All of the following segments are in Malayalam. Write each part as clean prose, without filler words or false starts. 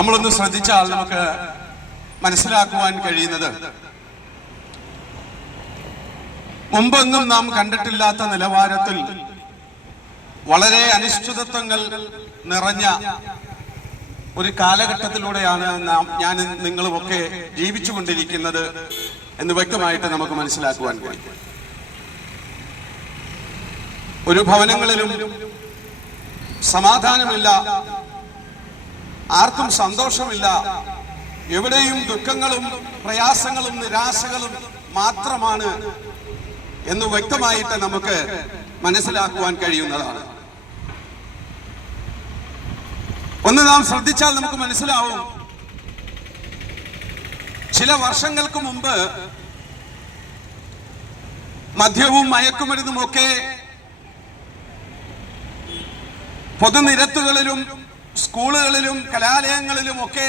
നമ്മളൊന്ന് ശ്രദ്ധിച്ചാൽ നമുക്ക് മനസ്സിലാക്കുവാൻ കഴിയുന്നത്, മുമ്പൊന്നും നാം കണ്ടിട്ടില്ലാത്ത നിലവാരത്തിൽ വളരെ അനിശ്ചിതത്വങ്ങൾ നിറഞ്ഞ ഒരു കാലഘട്ടത്തിലൂടെയാണ് ഞാൻ നിങ്ങളുമൊക്കെ ജീവിച്ചുകൊണ്ടിരിക്കുന്നത് എന്ന് വ്യക്തമായിട്ട് നമുക്ക് മനസ്സിലാക്കുവാൻ കഴിയും. ഒരു ഭവനങ്ങളിലും സമാധാനമില്ല, ആർക്കും സന്തോഷമില്ല, എവിടെയും ദുഃഖങ്ങളും പ്രയാസങ്ങളും നിരാശകളും മാത്രമാണ് എന്ന് വ്യക്തമായിട്ട് നമുക്ക് മനസ്സിലാക്കുവാൻ കഴിയുന്നതാണ്. ഒന്ന് നാം ശ്രദ്ധിച്ചാൽ നമുക്ക് മനസ്സിലാവും, ചില വർഷങ്ങൾക്ക് മുമ്പ് മദ്യവും മയക്കുമരുന്നുമൊക്കെ പൊതുനിരത്തുകളിലും സ്കൂളുകളിലും കലാലയങ്ങളിലുമൊക്കെ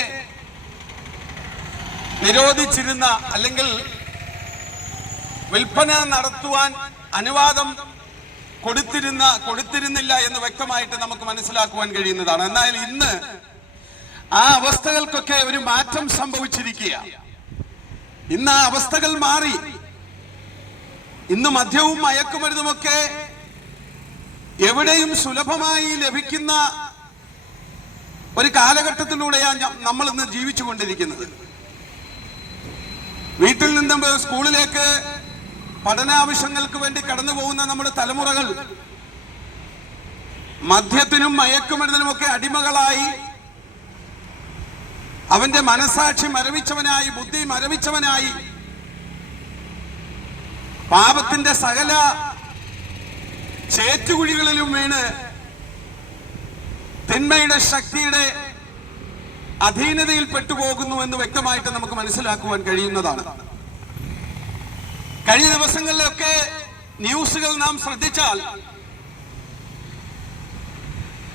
നിരോധിച്ചിരുന്ന, അല്ലെങ്കിൽ വിൽപ്പന നടത്തുവാൻ അനുവാദം കൊടുത്തിരുന്നില്ല എന്ന് വ്യക്തമായിട്ട് നമുക്ക് മനസ്സിലാക്കുവാൻ കഴിയുന്നതാണ്. എന്നാൽ ഇന്ന് ആ അവസ്ഥകൾക്കൊക്കെ ഒരു മാറ്റം സംഭവിച്ചിരിക്കുക. ഇന്ന് ആ അവസ്ഥകൾ മാറി. ഇന്ന് മദ്യവും മയക്കുമരുന്നുമൊക്കെ എവിടെയും സുലഭമായി ലഭിക്കുന്ന ഒരു കാലഘട്ടത്തിലൂടെയാണ് നമ്മൾ ഇന്ന് ജീവിച്ചു കൊണ്ടിരിക്കുന്നത്. വീട്ടിൽ നിന്നും സ്കൂളിലേക്ക് പഠനാവശ്യങ്ങൾക്ക് വേണ്ടി കടന്നു പോകുന്ന നമ്മുടെ തലമുറകൾ മദ്യത്തിനും മയക്കുമരുന്നിനുമൊക്കെ അടിമകളായി, അവന്റെ മനസാക്ഷി മരവിച്ചവനായി, ബുദ്ധി മരവിച്ചവനായി, പാപത്തിന്റെ സകല ചേറ്റുകുഴികളിലും വീണ് തിന്മയുടെ ശക്തിയുടെ അധീനതയിൽ പെട്ടുപോകുന്നു എന്ന് വ്യക്തമായിട്ട് നമുക്ക് മനസ്സിലാക്കുവാൻ കഴിയുന്നതാണ്. കഴിഞ്ഞ ദിവസങ്ങളിലൊക്കെ ന്യൂസുകൾ നാം ശ്രദ്ധിച്ചാൽ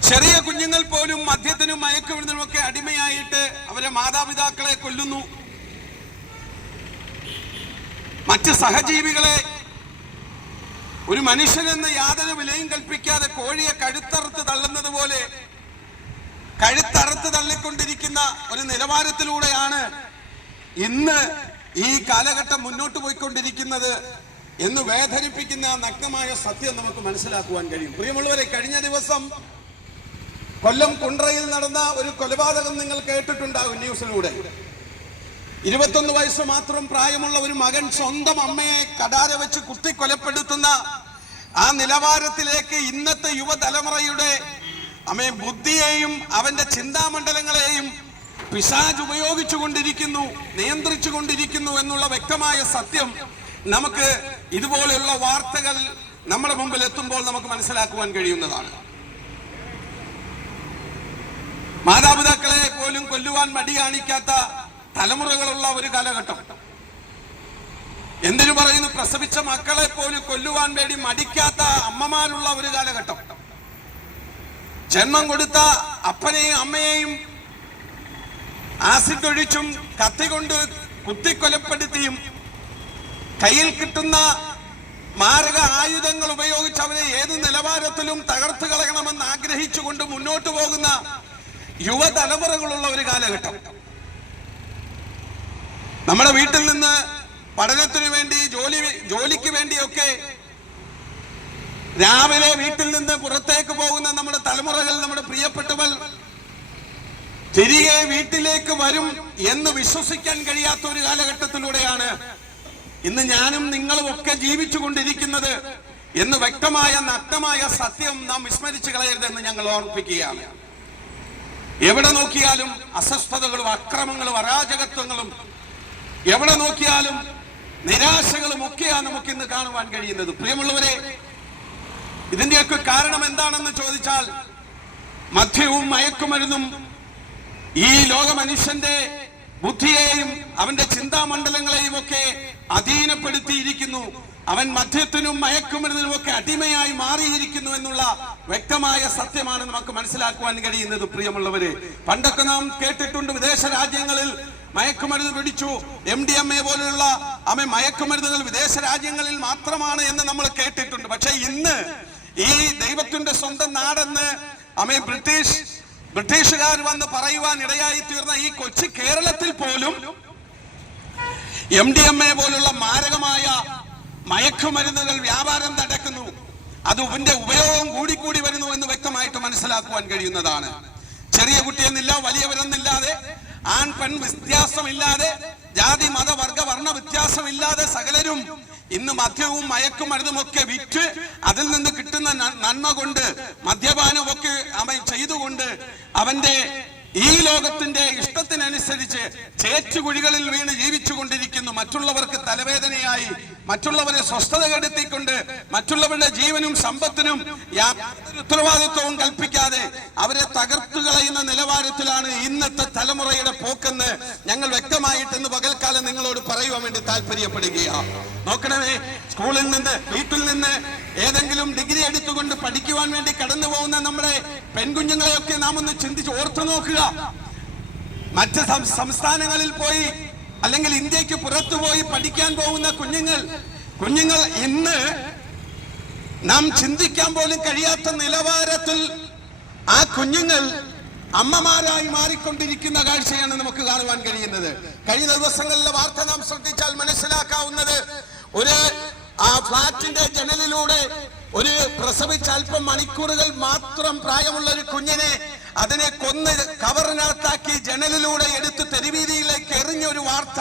ചെറിയ കുഞ്ഞുങ്ങൾ പോലും മദ്യത്തിനും മയക്കുമരുന്നിനുമൊക്കെ അടിമയായിട്ട് അവരെ മാതാപിതാക്കളെ കൊല്ലുന്നു. മറ്റ് സഹജീവികളെ ഒരു മനുഷ്യനെന്ന് യാതൊരു വിലയും കൽപ്പിക്കാതെ കോഴിയെ കഴുത്തറുത്ത് തള്ളുന്നത് പോലെ കഴുത്തറുത്ത് തള്ളിക്കൊണ്ടിരിക്കുന്ന ഒരു നിലവാരത്തിലൂടെയാണ് ഇന്ന് ഈ കാലഘട്ടം മുന്നോട്ട് പോയിക്കൊണ്ടിരിക്കുന്നത് എന്ന് വേദനിപ്പിക്കുന്ന നഗ്നമായ സത്യം നമുക്ക് മനസ്സിലാക്കുവാൻ കഴിയും. പ്രിയമുള്ളവരെ, കഴിഞ്ഞ ദിവസം കൊല്ലം കുണ്ട്രയിൽ നടന്ന ഒരു കൊലപാതകം നിങ്ങൾ കേട്ടിട്ടുണ്ടാകും ന്യൂസിലൂടെ. 21 വയസ്സ് മാത്രം പ്രായമുള്ള ഒരു മകൻ സ്വന്തം അമ്മയെ കടാര വെച്ച് കുത്തി കൊലപ്പെടുത്തുന്ന ആ നിലവാരത്തിലേക്ക് ഇന്നത്തെ യുവതലമുറയുടെ ബുദ്ധിയെയും അവന്റെ ചിന്താമണ്ഡലങ്ങളെയും പിശാച് ഉപയോഗിച്ചു കൊണ്ടിരിക്കുന്നു, നിയന്ത്രിച്ചു കൊണ്ടിരിക്കുന്നു എന്നുള്ള വ്യക്തമായ സത്യം നമുക്ക് ഇതുപോലെയുള്ള വാർത്തകൾ നമ്മുടെ മുമ്പിൽ എത്തുമ്പോൾ നമുക്ക് മനസ്സിലാക്കുവാൻ കഴിയുന്നതാണ്. മാതാപിതാക്കളെ പോലും കൊല്ലുവാൻ മടി കാണിക്കാത്ത തലമുറകളുള്ള ഒരു കാലഘട്ടം. എന്തിനു പറയുന്നു, പ്രസവിച്ച മക്കളെ പോലും കൊല്ലുവാൻ വേണ്ടി മടിക്കാത്ത അമ്മമാരുള്ള ഒരു കാലഘട്ടം. ജന്മം കൊടുത്ത അപ്പനെയും അമ്മയെയും ആസിഡ് ഒഴിച്ചും കത്തി കൊണ്ട് കുത്തിക്കൊലപ്പെടുത്തിയും കയ്യിൽ കിട്ടുന്ന മാരക ആയുധങ്ങൾ ഉപയോഗിച്ച് അവരെ ഏത് നിലവാരത്തിലും തകർത്ത് കളയണമെന്ന് ആഗ്രഹിച്ചുകൊണ്ട് മുന്നോട്ട് പോകുന്ന യുവതലമുറകളുള്ള ഒരു കാലഘട്ടം. നമ്മുടെ വീട്ടിൽ നിന്ന് പഠനത്തിനു വേണ്ടി ജോലിക്ക് വേണ്ടിയൊക്കെ രാവിലെ വീട്ടിൽ നിന്ന് പുറത്തേക്ക് പോകുന്ന നമ്മുടെ തലമുറകൾ, നമ്മുടെ പ്രിയപ്പെട്ടവർ തിരികെ വീട്ടിലേക്ക് വരും എന്ന് വിശ്വസിക്കാൻ കഴിയാത്ത ഒരു കാലഘട്ടത്തിലൂടെയാണ് ഇന്ന് ഞാനും നിങ്ങളും ഒക്കെ ജീവിച്ചു കൊണ്ടിരിക്കുന്നത് എന്ന് വ്യക്തമായ നഗ്നമായ സത്യം നാം വിസ്മരിച്ചു കളയരുതെന്ന് ഞങ്ങൾ ഓർമ്മിപ്പിക്കുകയാണ്. എവിടെ നോക്കിയാലും അസ്വസ്ഥതകളും അക്രമങ്ങളും അരാജകത്വങ്ങളും, എവിടെ നോക്കിയാലും നിരാശകളും ഒക്കെയാണ് നമുക്ക് ഇന്ന് കാണുവാൻ കഴിയുന്നത്. പ്രിയമുള്ളവരെ, ഇതിന്റെയൊക്കെ കാരണം എന്താണെന്ന് ചോദിച്ചാൽ മദ്യവും മയക്കുമരുന്നും ഈ ലോക മനുഷ്യന്റെ ബുദ്ധിയെയും അവന്റെ ചിന്താമണ്ഡലങ്ങളെയും ഒക്കെ അധീനപ്പെടുത്തിയിരിക്കുന്നു. അവൻ മദ്യത്തിനും മയക്കുമരുന്നിനും ഒക്കെ അടിമയായി മാറിയിരിക്കുന്നു എന്നുള്ള വ്യക്തമായ സത്യമാണ് നമുക്ക് മനസ്സിലാക്കുവാൻ കഴിയുന്നത്. പ്രിയമുള്ളവരെ, പണ്ടൊക്കെ നാം കേട്ടിട്ടുണ്ട് വിദേശ രാജ്യങ്ങളിൽ മയക്കുമരുന്ന് പിടിച്ചു, MDMA പോലുള്ള മയക്കുമരുന്നുകൾ വിദേശ രാജ്യങ്ങളിൽ മാത്രമാണ് എന്ന് നമ്മൾ കേട്ടിട്ടുണ്ട്. പക്ഷെ ഇന്ന് ഈ ദൈവത്തിന്റെ സ്വന്തം നാടെന്ന് ബ്രിട്ടീഷ് ബ്രിട്ടീഷുകാർ വന്ന് പറയുവാൻ ഇടയായി തീർന്ന ഈ കൊച്ചു കേരളത്തിൽ പോലും MDMA പോലുള്ള മാരകമായ മയക്കുമരുന്നുകൾ വ്യാപാരം നടക്കുന്നു. അത് ഇതിന്റെ ഉപയോഗം കൂടിക്കൂടി വരുന്നു എന്ന് വ്യക്തമായിട്ട് മനസ്സിലാക്കുവാൻ കഴിയുന്നതാണ്. ചെറിയ കുട്ടിയെന്നില്ല, വലിയവരെന്നില്ലാതെ, ആൺ പെൺ വ്യത്യാസമില്ലാതെ, ജാതി മത വർഗ വർണ്ണ വ്യത്യാസമില്ലാതെ സകലരും ഇന്ന് മദ്യവും മയക്കുമരുന്നുമൊക്കെ വിറ്റ് അതിൽ നിന്ന് കിട്ടുന്ന നന്മ കൊണ്ട് മദ്യപാനമൊക്കെ അവൻ ചെയ്തുകൊണ്ട് അവന്റെ ഈ ലോകത്തിന്റെ ഇഷ്ടത്തിനനുസരിച്ച് ചേറ്റുകുഴികളിൽ വീണ് ജീവിച്ചു കൊണ്ടിരിക്കുന്നു. മറ്റുള്ളവർക്ക് തലവേദനയായി, മറ്റുള്ളവരെ സ്വസ്ഥത കെടുത്തിക്കൊണ്ട്, മറ്റുള്ളവരുടെ ജീവനും സമ്പത്തിനും യാതൊരു ഉത്തരവാദിത്വവും കൽപ്പിക്കാതെ അവരെ തകർത്തു കളയുന്ന നിലവാരത്തിലാണ് ഇന്നത്തെ തലമുറയുടെ പോക്കെന്ന് ഞങ്ങൾ വ്യക്തമായിട്ട് ഇന്ന് പകൽക്കാലം നിങ്ങളോട് പറയുവാൻ വേണ്ടി താല്പര്യപ്പെടുകയാണ്. നോക്കണമേ, സ്കൂളിൽ നിന്ന്, വീട്ടിൽ നിന്ന് ഏതെങ്കിലും ഡിഗ്രി എടുത്തുകൊണ്ട് പഠിക്കുവാൻ വേണ്ടി കടന്നു പോകുന്ന നമ്മുടെ പെൺകുഞ്ഞുങ്ങളെയൊക്കെ നാം ഒന്ന് ചിന്തിച്ച് ഓർത്തു നോക്കുക. മറ്റ് സംസ്ഥാനങ്ങളിൽ പോയി അല്ലെങ്കിൽ ഇന്ത്യക്ക് പുറത്തു പോയി പഠിക്കാൻ പോകുന്ന കുഞ്ഞുങ്ങൾ ഇന്ന് നാം ചിന്തിക്കാൻ പോലും കഴിയാത്ത നിലവാരത്തിൽ ആ കുഞ്ഞുങ്ങൾ അമ്മമാരായി മാറിക്കൊണ്ടിരിക്കുന്ന കാഴ്ചയാണ് നമുക്ക് കാണുവാൻ കഴിയുന്നത്. കഴിഞ്ഞ ദിവസങ്ങളിലെ വാർത്ത നാം ശ്രദ്ധിച്ചാൽ മനസ്സിലാക്കാവുന്നത്, ഒരു ഫ്ലാറ്റിന്റെ ജനലിലൂടെ ഒരു പ്രസവിച്ച അല്പം മണിക്കൂറുകൾ മാത്രം പ്രായമുള്ള ഒരു കുഞ്ഞിനെ അതിനെ കൊന്ന് കവറിനകത്താക്കി ജനലിലൂടെ എടുത്ത് തെരുവീതിയിലേക്ക് എറിഞ്ഞ ഒരു വാർത്ത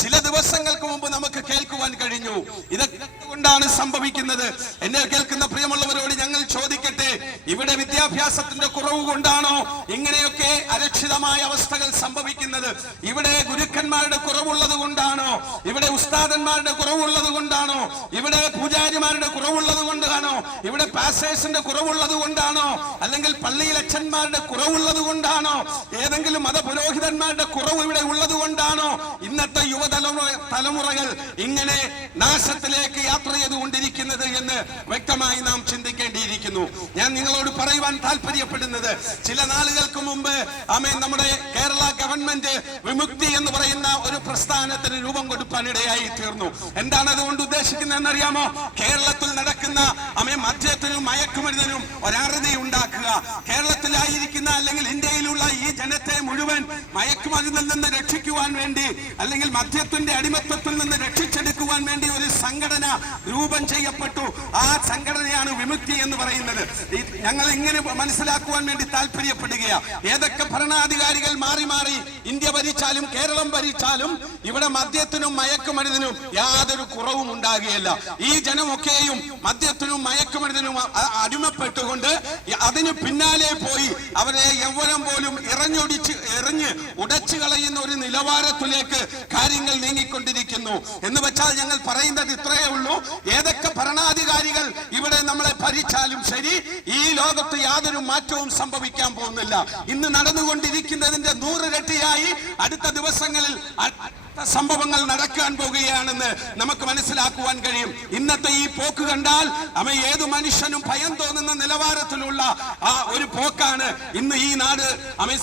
ചില ദിവസങ്ങൾക്ക് മുമ്പ് നമുക്ക് കേൾക്കുവാൻ കഴിഞ്ഞു. ഇതൊക്കെ കൊണ്ടാണ് സംഭവിക്കുന്നത്. എന്നെ കേൾക്കുന്ന പ്രിയമുള്ളവരോട് ഞങ്ങൾ ചോദിക്കട്ടെ, ഇവിടെ വിദ്യാഭ്യാസത്തിന്റെ കുറവ് കൊണ്ടാണോ ഇങ്ങനെയൊക്കെ അരക്ഷിതമായ അവസ്ഥകൾ സംഭവിക്കുന്നത്? ഇവിടെ ഗുരുക്കന്മാരുടെ കുറവുള്ളത് കൊണ്ടാണോ? ഇവിടെ ഉസ്താദന്മാരുടെ കുറവുള്ളത് കൊണ്ടാണോ? ഇവിടെ പൂജാരിമാരുടെ കുറവുള്ളത് കൊണ്ടാണോ? ഇവിടെ പാസ്റ്റേഴ്സിന്റെ കുറവുള്ളത് കൊണ്ടാണോ? അല്ലെങ്കിൽ പള്ളിയിൽ അച്ഛന്മാരുടെ കുറവുള്ളത് കൊണ്ടാണോ? ഏതെങ്കിലും മതപുരോഹിതന്മാരുടെ കുറവ് ഇവിടെ ഉള്ളത് കൊണ്ടാണോ ഇന്നത്തെ യുവതലമുറകൾ ഇങ്ങനെ നാശത്തിലേക്ക് യാത്ര ചെയ്തുകൊണ്ടിരിക്കുന്നത് എന്ന് വ്യക്തമായി നാം ചിന്തിക്കേണ്ടിയിരിക്കുന്നു. ഞാൻ നിങ്ങളോട് പറയുവാൻ താല്പര്യപ്പെടുന്നത്, ചില നാളുകൾക്ക് മുമ്പ് നമ്മുടെ കേരള ഗവൺമെന്റ് വിമുക്തി എന്ന് പറയുന്ന ഒരു പ്രസ്ഥാനത്തിന് രൂപം കൊടുക്കാൻ ഇടയായി തീർന്നു. എന്താണ് അതുകൊണ്ട് ഉദ്ദേശിക്കുന്നതെന്ന് അറിയാമോ? കേരളത്തിൽ നടക്കുന്ന മദ്യത്തിനും മയക്കുമരുന്നിനും ഒരറുതി ഉണ്ടാക്കുക. കേരളത്തിലായിരിക്കുന്ന അല്ലെങ്കിൽ ഇന്ത്യയിലുള്ള ഈ ജനത്തെ മുഴുവൻ മയക്കുമരുന്നിൽ നിന്ന് രക്ഷിക്കുവാൻ വേണ്ടി, അല്ലെങ്കിൽ മദ്യത്തിന്റെ അടിമത്തത്തിൽ നിന്ന് രക്ഷിച്ചെടുക്കുവാൻ വേണ്ടി ഒരു സംഘടന രൂപം ചെയ്യപ്പെട്ടു. ആ സംഘടനയാണ് വിമുക്തി എന്ന് പറയുന്നത്. ഞങ്ങൾ ഇങ്ങനെ മനസ്സിലാക്കുവാൻ വേണ്ടി താല്പര്യപ്പെടുകയാണ്. ഏതൊക്കെ ഭരണാധികാരികൾ മാറി മാറി ഇന്ത്യ ഭരിച്ചാലും കേരളം ഭരിച്ചാലും ഇവിടെ മദ്യത്തിനും മയക്കുമരുന്നിനും യാതൊരു കുറവും ഉണ്ടാകുകയില്ല. ഈ ജനമൊക്കെയും മദ്യത്തിനും മയക്കുമരുന്നിനും അടിമപ്പെട്ടുകൊണ്ട് അതിന് പിന്നാലെ പോയി അവരെ യൗവനം പോലും എറിഞ്ഞ് ഉടച്ചു കളയുന്ന ഒരു നിലവാരത്തിലേക്ക് കാര്യങ്ങൾ നീങ്ങിക്കൊണ്ടിരിക്കുന്നു. എന്ന് വെച്ചാൽ ഞങ്ങൾ പറയുന്നത് ഇത്രയേ ഉള്ളൂ, ഏതൊക്കെ ഭരണാധികാരികൾ ഇവിടെ നമ്മളെ ഭരിച്ചാലും ശരി, ഈ ലോകത്ത് യാതൊരു മാറ്റവും സംഭവിക്കാൻ പോകുന്നില്ല. ഇന്ന് നടന്നുകൊണ്ടിരിക്കുന്നതിന്റെ 100 ഇരട്ടിയായി അടുത്ത ദിവസങ്ങളിൽ സംഭവങ്ങൾ നടക്കാൻ പോകുകയാണെന്ന് നമുക്ക് മനസ്സിലാക്കുവാൻ കഴിയും. ഇന്നത്തെ ഈ പോക്ക് കണ്ടാൽ ഏതു മനുഷ്യനും ഭയം തോന്നുന്ന നിലവാരത്തിലുള്ള ആ ഒരു പോക്കാണ് ഇന്ന് ഈ നാട്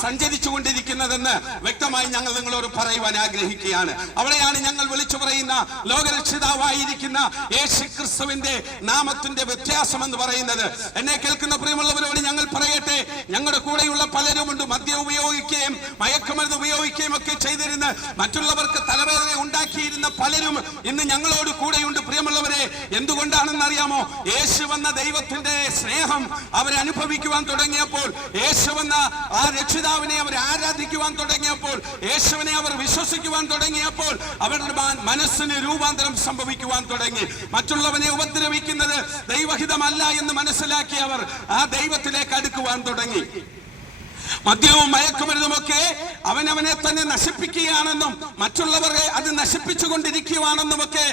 സഞ്ചരിച്ചു കൊണ്ടിരിക്കുന്നതെന്ന് വ്യക്തമായി ഞങ്ങൾ നിങ്ങളോട് പറയുവാൻ ആഗ്രഹിക്കുകയാണ്. അവിടെയാണ് ഞങ്ങൾ വിളിച്ചു പറയുന്ന ലോകരക്ഷിതാവായിരിക്കുന്ന യേശു ക്രിസ്തുവിന്റെ നാമത്തിന്റെ വ്യത്യാസം എന്ന് പറയുന്നത്. എന്നെ കേൾക്കുന്ന പ്രിയമുള്ളവരോട് ഞങ്ങൾ പറയട്ടെ, ഞങ്ങളുടെ കൂടെയുള്ള പലരുമുണ്ട് മദ്യം ഉപയോഗിക്കുകയും മയക്കുമരുന്ന് ഉപയോഗിക്കുകയും ഒക്കെ ചെയ്തിരുന്ന, മറ്റുള്ളവർക്ക് തലവേദന ഉണ്ടാക്കിയിരുന്ന പലരും ഇന്ന് ഞങ്ങളോട് കൂടെയുണ്ട്. പ്രിയമുള്ളവരെ, എന്തുകൊണ്ടാണെന്ന് അറിയാമോ? യേശു എന്ന ദൈവത്തിന്റെ സ്നേഹം അവർ അനുഭവിക്കുവാൻ തുടങ്ങിയപ്പോൾ, യേശു എന്ന ആ രക്ഷിതാവിനെ അവർ ആരാധിക്കുവാൻ തുടങ്ങിയപ്പോൾ, യേശുവിനെ അവർ വിശ്വസിക്കുവാൻ തുടങ്ങിയപ്പോൾ അവരുടെ മനസ്സിന് രൂപാന്തരം സംഭവിക്കുവാൻ തുടങ്ങി. മറ്റുള്ളവനെ ഉപദ്രവിക്കുന്നത് ദൈവഹിതമല്ല എന്ന് മനസ്സിലാക്കി അവർ ആ ദൈവത്തിലേക്ക് അടുക്കുവാൻ തുടങ്ങി. മദ്യവും മയക്കുമരുന്നുമൊക്കെ അവനവനെ തന്നെ നശിപ്പിക്കുകയാണെന്നും മറ്റുള്ളവരെ അത് നശിപ്പിച്ചു കൊണ്ടിരിക്കുകയാണെന്നുമൊക്കെ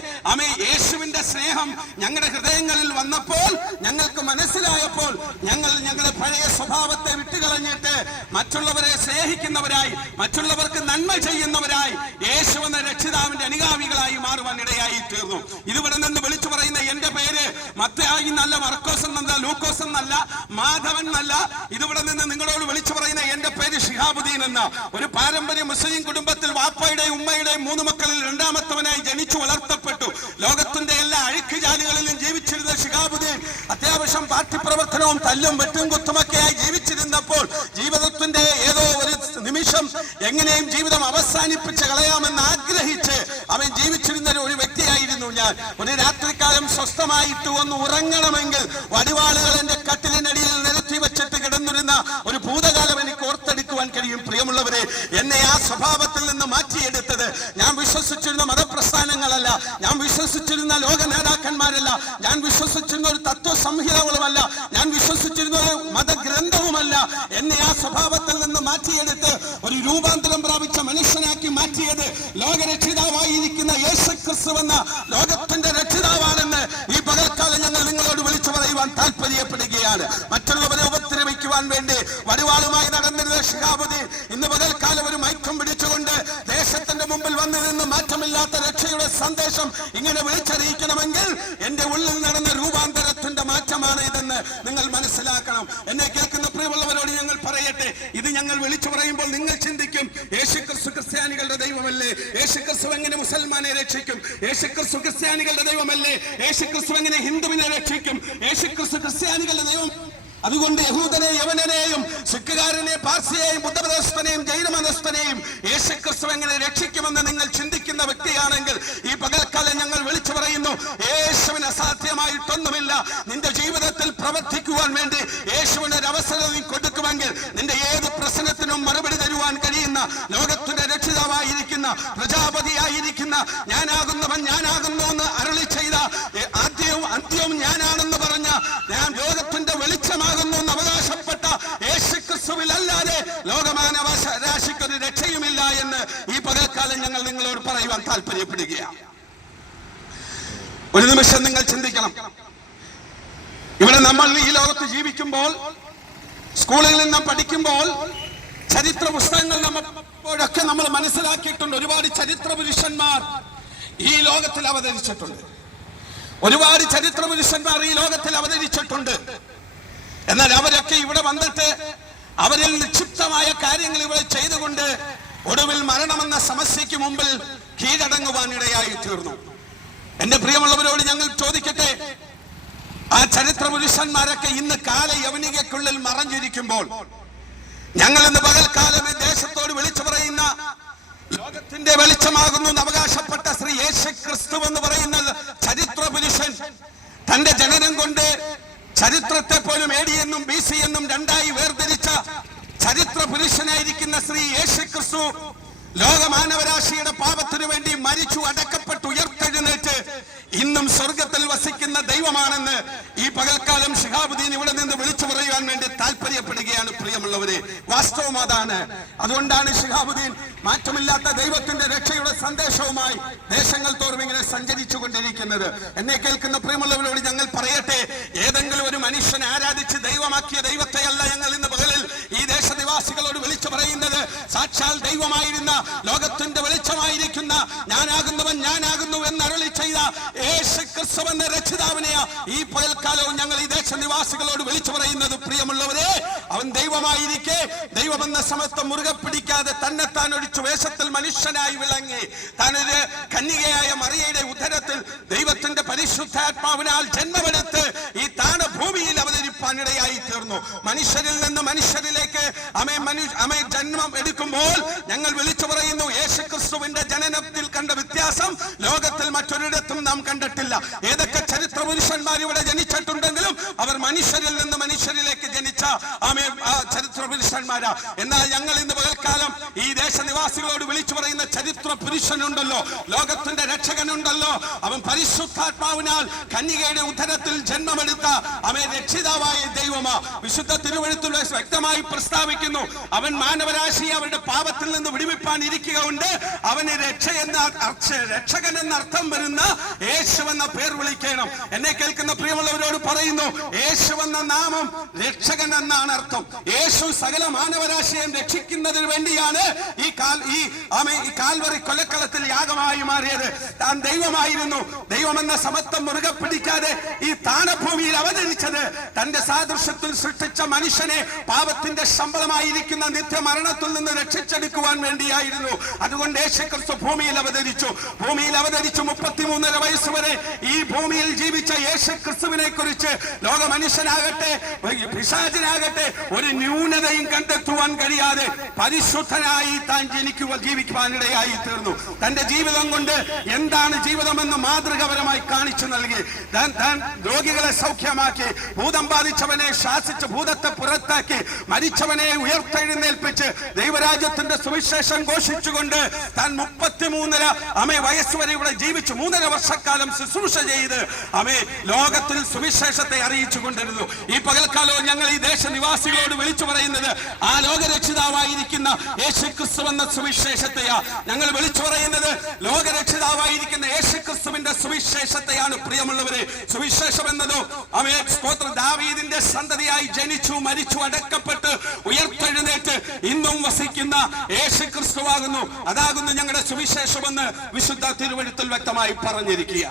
യേശുവിന്റെ സ്നേഹം ഞങ്ങളുടെ ഹൃദയങ്ങളിൽ വന്നപ്പോൾ, ഞങ്ങൾക്ക് മനസ്സിലായപ്പോൾ, ഞങ്ങളുടെ പഴയ സ്വഭാവത്തെ വിട്ടുകളഞ്ഞിട്ട് മറ്റുള്ളവരെ സ്നേഹിക്കുന്നവരായി, മറ്റുള്ളവർക്ക് നന്മ ചെയ്യുന്നവരായി, യേശു എന്ന രക്ഷിതാവിന്റെ അനുഗാമികളായി മാറുവാൻ ഇടയായി തീർന്നു. ഇതിവിടെ നിന്ന് വിളിച്ചു പറയുന്ന എന്റെ പേര് മത്തായി എന്നല്ല, മർക്കോസ് എന്നല്ല, ലൂക്കോസ് എന്നല്ല, മാധവൻ എന്നല്ല. ഇതിവിടെ നിന്ന് നിങ്ങളോട് വിളിച്ചു പറയുന്ന എന്റെ പേര് ഷിഹാബുദ്ദീൻ എന്ന ഒരു പാരമ്പര്യ മുസ്ലിം കുടുംബത്തിൽ വാപ്പയുടെയും ഉമ്മയുടെയും 3 മക്കളിൽ 2ാമത്തവനായി ജനിച്ചു വളർത്തപ്പെട്ടു. ലോകത്തിന്റെ എല്ലാ അഴുക്കുചാലുകളിലും ജീവിച്ചിരുന്ന ഷിഹാബുദ്ദീൻ അത്യാവശ്യം പാർട്ടി പ്രവർത്തനവും തല്ലും വെട്ടും കുത്തുമൊക്കെയായി ജീവിച്ചിരുന്നപ്പോൾ ജീവിതത്തിന്റെ എങ്ങനെയും ജീവിതം അവസാനിപ്പിച്ച് കളയാമെന്ന് ആഗ്രഹിച്ച് അവൻ ജീവിച്ചിരുന്ന ഒരു വ്യക്തിയായിരുന്നു ഞാൻ. ഒരു രാത്രികാലം സ്വസ്ഥമായിട്ട് ഒന്ന് ഉറങ്ങണമെങ്കിൽ വടിവാളുകൾ എന്റെ കട്ടിലിനടിയിൽ നിരത്തി വെച്ചിട്ട് കിടന്നിരുന്ന ഒരു ഭൂതകാലം എനിക്ക് ഓർത്തെടുക്കുവാൻ കഴിയും. പ്രിയമുള്ളവരെ, എന്നെ ആ സ്വഭാവത്തിൽ നിന്ന് മാറ്റിയെടുത്തത് ഞാൻ വിശ്വസിച്ചിരുന്ന മതപ്രസ്ഥാനങ്ങളല്ല, ഞാൻ വിശ്വസിച്ചിരുന്ന ലോക നേതാക്കന്മാരല്ല, ഞാൻ വിശ്വസിച്ചിരുന്ന ഒരു തത്വസംഹിതകളുമല്ല, ഞാൻ വിശ്വസിച്ചിരുന്ന ഒരു മതഗ്രന്ഥവുമല്ല. എന്നെ ആ സ്വഭാവത്തിൽ നിന്ന് മാറ്റിയെടുത്ത് ഒരു രൂപാന്തരം പ്രാപിച്ച മനുഷ്യനാക്കി മാറ്റിയത് ലോകരക്ഷിതാവായിരിക്കുന്ന യേശുക്രിസ്തു എന്ന ലോകത്തിന്റെ രക്ഷിതാവാണെന്ന് ഈ പകൽക്കാലം ഞങ്ങൾ നിങ്ങളോട് വിളിച്ചു പറയുവാൻ താല്പര്യപ്പെടുകയാണ്. മറ്റുള്ളവരെ ഉപദ്രവിക്കുവാൻ വേണ്ടി വടിവാളുമായി നടന്നിരുന്ന ശിഹാബുദ്ദീൻ ഇന്ന് പകൽക്കാലം ഒരു മൈക്കം പിടിച്ചുകൊണ്ട് ദേശത്തിന്റെ മുമ്പിൽ വന്നു നിന്ന് മാറ്റമില്ലാത്ത രക്ഷയുടെ സന്ദേശം ഇങ്ങനെ വിളിച്ചറിയിക്കണമെങ്കിൽ എന്റെ ഉള്ളിൽ നടന്ന രൂപാന്തരത്തിന്റെ മാറ്റമാണ് ഇതെന്ന് നിങ്ങൾ മനസ്സിലാക്കണം. എന്നെ കേൾക്കുന്ന പ്രിയമുള്ളവരോട് ഞങ്ങൾ പറയട്ടെ, ഇത് ഞങ്ങൾ വിളിച്ചു പറയുമ്പോൾ നിങ്ങൾ ചിന്തിക്കും, യേശുക്രിസ്തു ക്രിസ്ത്യാനികളുടെ ദൈവമല്ലേ? യേശുക്രിസ്തു എങ്ങനെ മുസൽമാനെ രക്ഷിക്കും? യേശുക്രിസ്തു ക്രിസ്ത്യാനികളുടെ ദൈവമല്ലേ? യേശുക്രിസ്തു എങ്ങനെ ഹിന്ദുവിനെ രക്ഷിക്കും? യേശുക്രിസ്തു ക്രിസ്ത്യാനികളുടെ ദൈവം. അതുകൊണ്ട് യഹൂദനെ, യവനനെയും, സിഖുകാരനെ, പാർസിയെയും, ബുദ്ധമതസ്ഥനെയും, ജൈനമതസ്ഥനെയും യേശുക്രിസ്തു എങ്ങനെ രക്ഷിക്കുമെന്ന് നിങ്ങൾ ചിന്തിക്കുന്ന വ്യക്തിയാണെങ്കിൽ ഈ പകൽക്കാലം ഞങ്ങൾ വിളിച്ചു പറയുന്നു, യേശുവിന് അസാധ്യമായിട്ടൊന്നുമില്ല. നിന്റെ ജീവിതത്തിൽ പ്രവർത്തിക്കുവാൻ വേണ്ടി യേശുവിന് ഒരു അവസരം നീ കൊടുക്കുമെങ്കിൽ നിന്റെ ഏത് പ്രശ്നത്തിനും മറുപടി തരുവാൻ കഴിയുന്ന ലോകത്തിന്റെ രക്ഷിതാവായിരിക്കുന്ന പ്രജാപതിയായിരിക്കുന്ന ഞാനാകുന്നവൻ ഞാനാകുന്നു എന്ന് അരുളി ചെയ്ത ആദ്യവും അന്ത്യവും ഞാനാണെന്ന് പറഞ്ഞ ഞാൻ ലോകത്തിന്റെ വെളിച്ചമാകുന്നു എന്ന് അവകാശപ്പെട്ട യേശുക്രിസ്തുവിൽ അല്ലാതെ ലോകമാനവ രാശിക്കൊരു രക്ഷയുമില്ല എന്ന് ഈ പകൽക്കാലം ഞങ്ങൾ നിങ്ങളോട് പറയുവാൻ താല്പര്യപ്പെടുകയാണ്. ഒരു നിമിഷം നിങ്ങൾ ചിന്തിക്കണം. ഇവിടെ നമ്മൾ ഈ ലോകത്ത് ജീവിക്കുമ്പോൾ, സ്കൂളിൽ നിന്ന് പഠിക്കുമ്പോൾ, ചരിത്ര പുസ്തകങ്ങൾ നമ്മോടൊക്കെ നമ്മൾ മനസ്സിലാക്കിയിട്ടുണ്ട്. ഒരുപാട് ചരിത്ര പുരുഷന്മാർ ഈ ലോകത്തിൽ അവതരിച്ചിട്ടുണ്ട്. ഒരുപാട് ചരിത്ര പുരുഷന്മാർ ഈ ലോകത്തിൽ അവതരിച്ചിട്ടുണ്ട്. എന്നാൽ അവരൊക്കെ ഇവിടെ വന്നിട്ട് അവരിൽ നിക്ഷിപ്തമായ കാര്യങ്ങൾ ഇവിടെ ചെയ്തുകൊണ്ട് ഒടുവിൽ മരണമെന്ന സമസ്യയ്ക്ക് മുമ്പിൽ കീഴടങ്ങുവാനിടയായി തീർന്നു. എന്റെ പ്രിയമുള്ളവരോട് ഞങ്ങൾ ചോദിക്കട്ടെ, ആ ചരിത്ര പുരുഷന്മാരൊക്കെ ഇന്ന് കാല യവനികയ്ക്കുള്ളിൽ മറഞ്ഞിരിക്കുമ്പോൾ ഞങ്ങൾ ഇന്ന് പകൽക്കാലം ഈ ദേശത്തോട് വിളിച്ചു പറയുന്ന ലോകത്തിന്റെ വെളിച്ചമാകുന്നു അവകാശപ്പെട്ട ശ്രീ യേശുക്രിസ്തു എന്ന് പറയുന്ന ചരിത്ര പുരുഷൻ തന്റെ ജനനം കൊണ്ട് ചരിത്രത്തെ പോലും AD എന്നും BC എന്നും രണ്ടായി വേർതിരിച്ച ചരിത്ര പുരുഷനായിരിക്കുന്ന ശ്രീ യേശുക്രിസ്തു ലോകമാനവരാശിയുടെ പാപത്തിനു വേണ്ടി മരിച്ചു, അടക്കപ്പെട്ടു, ഉയർത്തെഴുന്നേറ്റ് ഇന്നും സ്വർഗത്തിൽ വസിക്കുന്ന ദൈവമാണെന്ന് ഈ പകൽക്കാലം ശിഹാബുദ്ദീൻ ഇവിടെ നിന്ന് വിളിച്ചു പറയുവാൻ വേണ്ടി താല്പര്യപ്പെടുകയാണ്. പ്രിയമുള്ളവരെ, വാസ്തവം അതാണ്. അതുകൊണ്ടാണ് ശിഹാബുദ്ദീൻ മാറ്റമില്ലാത്ത ദൈവത്തിന്റെ രക്ഷയുടെ സന്ദേശവുമായി ദേശങ്ങൾ തോറും ഇങ്ങനെ സഞ്ചരിച്ചു കൊണ്ടിരിക്കുന്നത്. എന്നെ കേൾക്കുന്ന പ്രിയമുള്ളവരോട് ഞങ്ങൾ പറയട്ടെ, ഏതെങ്കിലും ഒരു മനുഷ്യൻ ആരാധിച്ച് ദൈവമാക്കിയ ദൈവത്തെയല്ല ഞങ്ങൾ ഇന്ന് പകലിൽ ഈ ദേശനിവാസികളോട് വിളിച്ചു പറയുന്നത്. സാക്ഷാൽ ദൈവമായിരുന്ന, ലോകത്തിന്റെ വെളിച്ചമായിരിക്കുന്ന, ഞാനാകുന്നവൻ ഞാനാകുന്നു എന്ന് അരുളി ചെയ്ത യേശുക്രിസ്തു എന്ന രക്ഷിതാവിനെയാ ഈ പകൽക്കാലവും ഞങ്ങൾ ഈ ദേശനിവാസികളോട് വിളിച്ചു പറയുന്നത്. പ്രിയമുള്ളവരെ, അവൻ ദൈവമായിരിക്കെ ദൈവമെന്ന സമത്വം മുറുകെ പിടിക്കാതെ തന്നെത്താൻ ഒഴിച്ചു വേഷത്തിൽ മനുഷ്യനായി വിളങ്ങി താനൊരു കന്യകയായ മറിയയുടെ ഉദരത്തിൽ ദൈവത്തിന്റെ പരിശുദ്ധാത്മാവിനാൽ ജന്മമെടുത്ത് ഈ താണ ഭൂമിയിൽ അവതരിപ്പാനിടയായി തീർന്നു. മനുഷ്യരിൽ നിന്ന് മനുഷ്യരിലേക്ക് അമേ ജന്മം എടുക്കുമ്പോൾ ഞങ്ങൾ വിളിച്ചു പറയുന്നു, യേശുക്രിസ്തുവിന്റെ ജനനത്തിൽ കണ്ട വ്യത്യാസം ലോകത്തിൽ മറ്റൊരിടത്തും നാം കണ്ടിട്ടില്ല. ഏതൊക്കെ ചരിത്ര പുരുഷന്മാർ ഇവിടെ ജനിച്ചിട്ടുണ്ടെങ്കിലും അവർ മനുഷ്യരിൽ നിന്ന് മനുഷ്യരിലേക്ക് ജനിച്ച ചരിത്ര പുരുഷന്മാരാ. എന്നാൽ ഞങ്ങൾ ഇന്ന് പകൽക്കാലം ഈ ദേശനിവാസികളോട് വിളിച്ചു പറയുന്ന ചരിത്ര പുരുഷനുണ്ടല്ലോ, ലോകത്തിന്റെ രക്ഷകനുണ്ടല്ലോ, അവൻ പരിശുദ്ധാത്മാവിനാൽ കന്യകയുടെ ഉദരത്തിൽ ജന്മമെടുത്ത അവൻ രക്ഷിതാവായ ദൈവമാ. വിശുദ്ധ തിരുവെഴുത്തിൽ വ്യക്തമായി പ്രസ്താവിക്കുന്നു, അവൻ മാനവരാശിയെ അവരുടെ പാപത്തിൽ നിന്ന് വിടുവിപ്പാൻ ഇരിക്കുക ഉണ്ട്. അവന് രക്ഷകൻ എന്ന അർത്ഥം വരുന്ന യേശു എന്ന പേർ വിളിക്കണം. എന്നെ കേൾക്കുന്ന പ്രിയമുള്ളവരോട് പറയുന്നു, യേശു എന്ന നാമം രക്ഷകൻ എന്നാണ് അർത്ഥം. യേശു സകല മാനവരാശിയെയും രക്ഷിക്കുന്നതിന് വേണ്ടിയാണ് ഈ കാൽവറി കൊലക്കളത്തിൽ യാഗമായി മാറിയത്. താൻ ദൈവമായിരുന്നു, ദൈവമെന്ന സമത്വം മുറുകെ പിടിക്കാതെ ഈ താണഭൂമിയിൽ അവതരിച്ചത് തന്റെ സാദൃശ്യത്തിൽ സൃഷ്ടിച്ച മനുഷ്യനെ പാപത്തിന്റെ ശമ്പളമായിരിക്കുന്ന നിത്യമരണത്തിൽ നിന്ന് രക്ഷിച്ചെടുക്കുവാൻ വേണ്ടിയായിരുന്നു. അതുകൊണ്ട് യേശുക്രിസ്തു ഭൂമിയിൽ അവതരിച്ചു. 33 വയസ്സ് വരെ ഈ ഭൂമിയിൽ ജീവിച്ച യേശുക്രിസ്തുവിനെ കുറിച്ച് ലോക മനുഷ്യനാകട്ടെ പിശാചിനാകട്ടെ ഒരു ന്യൂനതയും കണ്ടെത്തുവാൻ കഴിയാതെ പരിശുദ്ധനായി താൻ ജീവിക്കുവാനിടയായി തീർന്നു. തന്റെ ജീവിതം കൊണ്ട് എന്താണ് ജീവിതമെന്ന് മാതൃകാപരമായി കാണിച്ചു നൽകി. താൻ രോഗികളെ സൗഖ്യമാക്കി, ഭൂതം ബാധിച്ചവനെ ശാസിച്ച് ഭൂതത്തെ പുറത്താക്കി, മരിച്ചവനെ ഉയർത്തെഴുന്നേൽപ്പിച്ച് ദൈവരാജ്യത്തിന്റെ സുവിശേഷം ഘോഷിച്ചുകൊണ്ട് താൻ 33 വയസ്സ് വരെ ഇവിടെ ജീവിച്ചു 3.5 വർഷക്കാലം ശുശ്രൂഷ ചെയ്ത് ലോകത്തിൽ സുവിശേഷത്തെ അറിയിച്ചു കൊണ്ടിരുന്നു. ഈ പകൽക്കാലവും ഞങ്ങൾ ഈ ദേശനിവാസികളോട് വിളിച്ചു പറയുന്നത് ആ ലോകരക്ഷിതാവായിരിക്കുന്ന യേശുക്രിസ്തു എന്ന സുവിശേഷത്തെയാ ഞങ്ങൾ വിളിച്ചു പറയുന്നത്. ലോകരക്ഷിതാവായിരിക്കുന്ന യേശുക്രിസ്തുവിന്റെ സുവിശേഷത്തെയാണ്. പ്രിയമുള്ളവരെ, സുവിശേഷം എന്നതോ സ്തോത്രം ദാവീദിന്റെ സന്തതിയായി ജനിച്ചു, മരിച്ചു, അടക്കപ്പെട്ട് ഉയർത്തെഴുന്നേറ്റ് ഇന്നും വസിക്കുന്ന യേശുക്രിസ്തുവാകുന്നു. അതാകുന്നു ഞങ്ങളുടെ സുവിശേഷമെന്ന് വിശുദ്ധ തിരുവെഴുത്തിൽ വ്യക്തമായി പറഞ്ഞിരിക്കുക.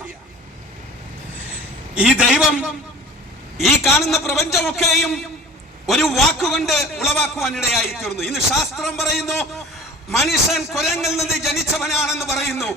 ഈ ദൈവം ഈ കാണുന്ന പ്രപഞ്ചമൊക്കെയും ഒരു വാക്കുകൊണ്ട് ഉളവാക്കുവാനിടയായി തീർന്നു. ഇന്ന് ശാസ്ത്രം പറയുന്നു മനുഷ്യൻ കുരങ്ങിൽ നിന്ന് ജനിച്ചവനാണെന്ന് പറയുന്നു.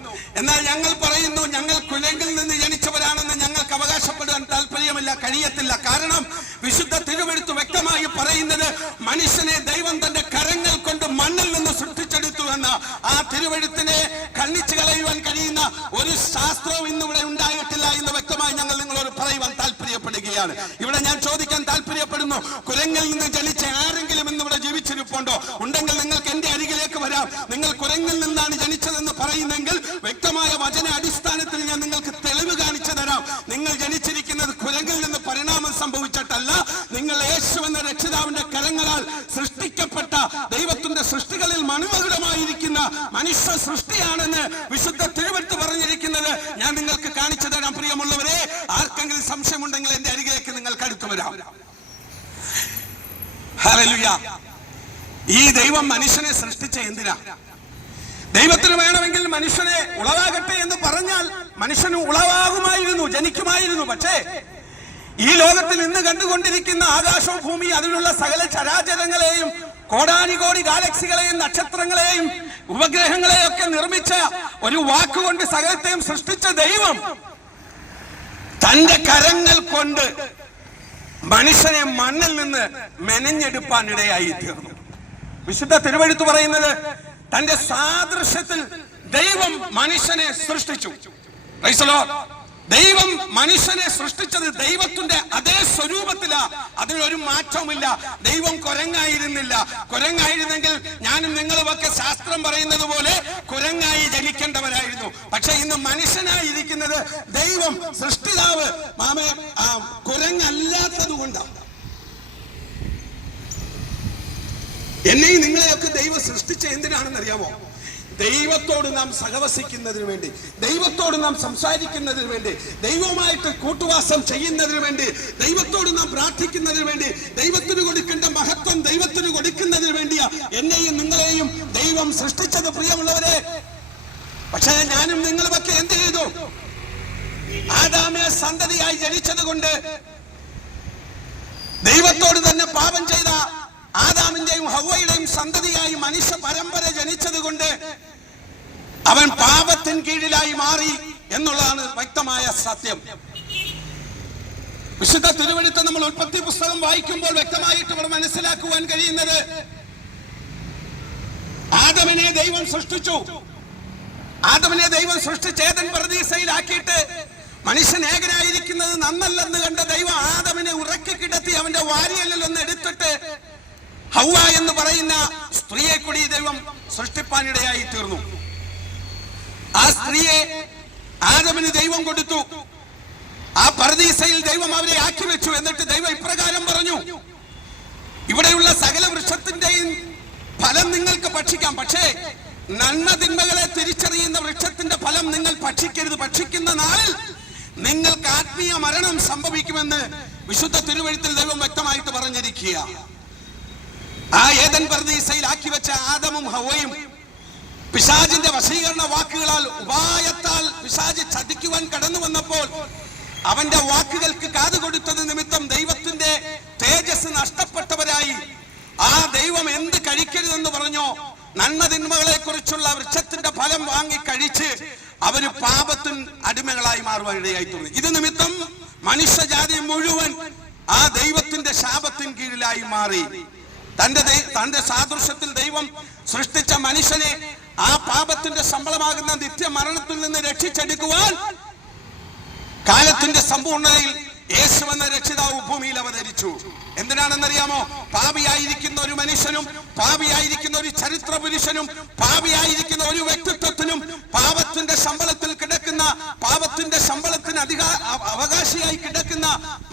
എന്നാൽ ഞങ്ങൾ പറയുന്നു ഞങ്ങൾ കുരങ്ങിൽ നിന്ന് ജനിച്ചവരാണെന്ന് ഞങ്ങൾക്ക് അവകാശപ്പെടാൻ താല്പര്യമില്ല, കഴിയത്തില്ല. കാരണം വിശുദ്ധ തിരുവെഴുത്ത് വ്യക്തമായി പറയുന്നത് മനുഷ്യനെ ദൈവം തന്റെ കരങ്ങൾ കൊണ്ട് മണ്ണിൽ നിന്ന് സൃഷ്ടിച്ചെടുത്തു എന്ന ആ തിരുവെഴുത്തിനെ ഖണ്ഡിച്ചു കളയുവാൻ കഴിയുന്ന ഒരു ശാസ്ത്രവും ഇന്നിവിടെ ഉണ്ടായിട്ടില്ല എന്ന് വ്യക്തമായി ഞങ്ങൾ നിങ്ങളോട് പറയുവാൻ താല്പര്യപ്പെടുകയാണ്. ഇവിടെ ഞാൻ ചോദിക്കാൻ താല്പര്യപ്പെടുന്നു, കുരങ്ങിൽ നിന്ന് ജനിച്ച ആരെങ്കിലും ഇന്നിവിടെ ജീവിച്ചിരിപ്പുണ്ടോ? ഉണ്ടെങ്കിൽ നിങ്ങൾക്ക് എന്റെ അരികിലേക്ക് വരാം. നിങ്ങൾ കുരങ്ങിൽ നിന്നാണ് ജനിച്ചതെന്ന് പറയുന്നെങ്കിൽ വ്യക്തമായ വചന അടിസ്ഥാനത്തിൽ ഞാൻ നിങ്ങൾക്ക് തെളിവ് കാണിച്ചു തരാം. നിങ്ങൾ ജനിച്ചിരിക്കുന്നത് കുരങ്ങിൽ നിന്ന് പരിണാമം സംഭവിച്ചിട്ടല്ല, നിങ്ങൾ യേശു എന്ന രക്ഷിതാവിന്റെ കരങ്ങളാൽ സൃഷ്ടിക്കപ്പെട്ട ദൈവത്തിന്റെ സൃഷ്ടികളിൽ മണിമകുടമായിരിക്കുന്ന മനുഷ്യ സൃഷ്ടിയാണെന്ന് വിശുദ്ധ തിരുവെഴുത്ത് പറഞ്ഞിരിക്കുന്നത് ഞാൻ നിങ്ങൾക്ക് കാണിച്ചു തരാം. പ്രിയമുള്ളവരെ, ആർക്കെങ്കിലും സംശയമുണ്ടെങ്കിൽ എന്റെ അരികിലേക്ക് നിങ്ങൾക്ക് അടുത്തു വരാം. ഹല്ലേലൂയ. ഈ ദൈവം മനുഷ്യനെ സൃഷ്ടിച്ച എന്തിനാ? ദൈവത്തിന് വേണമെങ്കിൽ മനുഷ്യനെ ഉളവാകട്ടെ എന്ന് പറഞ്ഞാൽ മനുഷ്യന് ഉളവാകുമായിരുന്നു, ജനിക്കുമായിരുന്നു. പക്ഷേ ഈ ലോകത്തിൽ ഇന്ന് കണ്ടുകൊണ്ടിരിക്കുന്ന ആകാശവും ഭൂമി അതിനുള്ള സകല ചരാചരങ്ങളെയും കോടാനുകോടി ഗാലക്സികളെയും നക്ഷത്രങ്ങളെയും ഉപഗ്രഹങ്ങളെയും ഒക്കെ നിർമ്മിച്ച ഒരു വാക്കുകൊണ്ട് സകലത്തെയും സൃഷ്ടിച്ച ദൈവം തന്റെ കരങ്ങൾ കൊണ്ട് മനുഷ്യനെ മണ്ണിൽ നിന്ന് മെനഞ്ഞെടുപ്പാനിടയായി തീർന്നു. വിശുദ്ധ തിരുവെഴുത്ത് പറയുന്നത് തന്റെ സാദൃശ്യത്തിൽ ദൈവം മനുഷ്യനെ സൃഷ്ടിച്ചു. ദൈവം മനുഷ്യനെ സൃഷ്ടിച്ചത് ദൈവത്തിന്റെ അതേ സ്വരൂപത്തിലാ, അതിനൊരു മാറ്റവുമില്ല. ദൈവം കുരങ്ങായിരുന്നില്ല. കുരങ്ങായിരുന്നെങ്കിൽ ഞാനും നിങ്ങളുമൊക്കെ ശാസ്ത്രം പറയുന്നത് പോലെ കുരങ്ങായി ജനിക്കേണ്ടവരായിരുന്നു. പക്ഷെ ഇന്ന് മനുഷ്യനായിരിക്കുന്നത് ദൈവം സൃഷ്ടിതാവ് കുരങ്ങല്ലാത്തത് കൊണ്ടാണ്. എന്നെയും നിങ്ങളെയൊക്കെ ദൈവം സൃഷ്ടിച്ച എന്തിനാണെന്ന് അറിയാമോ? ദൈവത്തോട് നാം സഹവസിക്കുന്നതിന് വേണ്ടി, ദൈവത്തോട് നാം സംസാരിക്കുന്നതിന് വേണ്ടി, ദൈവവുമായിട്ട് കൂട്ടുവാസം ചെയ്യുന്നതിന് വേണ്ടി, ദൈവത്തോട് നാം പ്രാർത്ഥിക്കുന്നതിന് വേണ്ടി, ദൈവത്തിന് കൊടുക്കേണ്ട മഹത്വം ദൈവത്തിന് കൊടുക്കുന്നതിന് വേണ്ടിയാ എന്നെയും നിങ്ങളെയും ദൈവം സൃഷ്ടിച്ചത്. പ്രിയമുള്ളവരെ, പക്ഷേ ഞാനും നിങ്ങളുമൊക്കെ എന്ത് ചെയ്തു? ആദാമിയ സന്തതിയായി ജനിച്ചത് കൊണ്ട് ദൈവത്തോട് തന്നെ പാപം ചെയ്ത ആദാമിന്റെയും ഹവ്വയുടെയും സന്തതിയായി മനുഷ്യ പരമ്പര ജനിച്ചത് കൊണ്ട് അവൻ പാപത്തിന് കീഴിലായി മാറി എന്നുള്ളതാണ് വ്യക്തമായ സത്യം. വിശുദ്ധ തിരുവെഴുത്ത് നമ്മൾ ഉൽപ്പത്തി പുസ്തകം വായിക്കുമ്പോൾ വ്യക്തമായിട്ട് ഇവിടെ മനസ്സിലാക്കുവാൻ കഴിയുന്നത് ആദമിനെ ദൈവം സൃഷ്ടിച്ചു. ആദമിനെ ദൈവം സൃഷ്ടിച്ച് ഏദൻ പർദീസയിലാക്കിയിട്ട് മനുഷ്യൻ ഏകനായിരിക്കുന്നത് നന്നല്ലെന്ന് കണ്ട ദൈവം ആദമിനെ ഉറക്കി കിടത്തി അവന്റെ വാരിയലിൽ ഒന്ന് എടുത്തിട്ട് ഹവ്വ എന്ന് പറയുന്ന സ്ത്രീയെ കൂടി ദൈവം സൃഷ്ടിപ്പാനിടയായി തീർന്നു. ആ സ്ത്രീയെ ആദമിന് ദൈവം കൊടുത്തു. ആ പർദീസയിൽ ദൈവം അവരെ ആക്കി വെച്ചു. എന്നിട്ട് ദൈവം ഇപ്രകാരം പറഞ്ഞു, ഇവിടെയുള്ള സകല വൃക്ഷത്തിന്റെയും ഫലം നിങ്ങൾക്ക് ഭക്ഷിക്കാം, പക്ഷേ നന്മ തിന്മകളെ തിരിച്ചറിയുന്ന വൃക്ഷത്തിന്റെ ഫലം നിങ്ങൾ ഭക്ഷിക്കരുത്. ഭക്ഷിക്കുന്ന നാളിൽ നിങ്ങൾക്ക് ആത്മീയ മരണം സംഭവിക്കുമെന്ന് വിശുദ്ധ തിരുവെഴുത്തിൽ ദൈവം വ്യക്തമായിട്ട് പറഞ്ഞിരിക്കുക. ആ ഏദൻ പർദീസയിൽ ആക്കി വെച്ച ആദമും ഹവ്വയും പിശാചിന്റെ വശീകരണ വാക്കുകളാൽ ഉപായത്താൽ പിശാച് ചതിക്കുവാൻ കടന്നു വന്നപ്പോൾ അവന്റെ വാക്കുകൾക്ക് കാതുകൊടുത്തത് നിമിത്തം ദൈവത്തിന്റെ തേജസ് നഷ്ടപ്പെട്ടവരായി. ആ ദൈവം എന്ത് കഴിക്കരുതെന്ന് പറഞ്ഞോ നന്മതിന്മകളെ കുറിച്ചുള്ള വൃക്ഷത്തിന്റെ ഫലം വാങ്ങി കഴിച്ച് അവര് പാപത്തിന് അടിമകളായി മാറുവാനിടയായി തുടങ്ങി. ഇത് നിമിത്തം മനുഷ്യജാതി മുഴുവൻ ആ ദൈവത്തിന്റെ ശാപത്തിന് കീഴിലായി മാറി. തന്റെ സാദൃശ്യത്തിൽ ദൈവം സൃഷ്ടിച്ച മനുഷ്യനെ ആ പാപത്തിന്റെ ശമ്പളമാകുന്ന നിത്യമരണത്തിൽ നിന്ന് രക്ഷിച്ചെടുക്കുവാൻ കാലത്തിന്റെ സമ്പൂർണതയിൽ യേശു എന്ന രക്ഷിതാവ് ഭൂമിയിൽ അവതരിച്ചു. എന്തിനാണെന്നറിയാമോ? പാപിയായിരിക്കുന്ന ഒരു മനുഷ്യനും പാപിയായിരിക്കുന്ന ഒരു ചരിത്ര പുരുഷനും പാപിയായിരിക്കുന്ന ഒരു വ്യക്തിത്വത്തിനും പാപത്തിന്റെ ശമ്പളത്തിൽ കിടക്കുന്ന പാപത്തിന്റെ ശമ്പളത്തിന് അവകാശിയായി കിടക്കുന്ന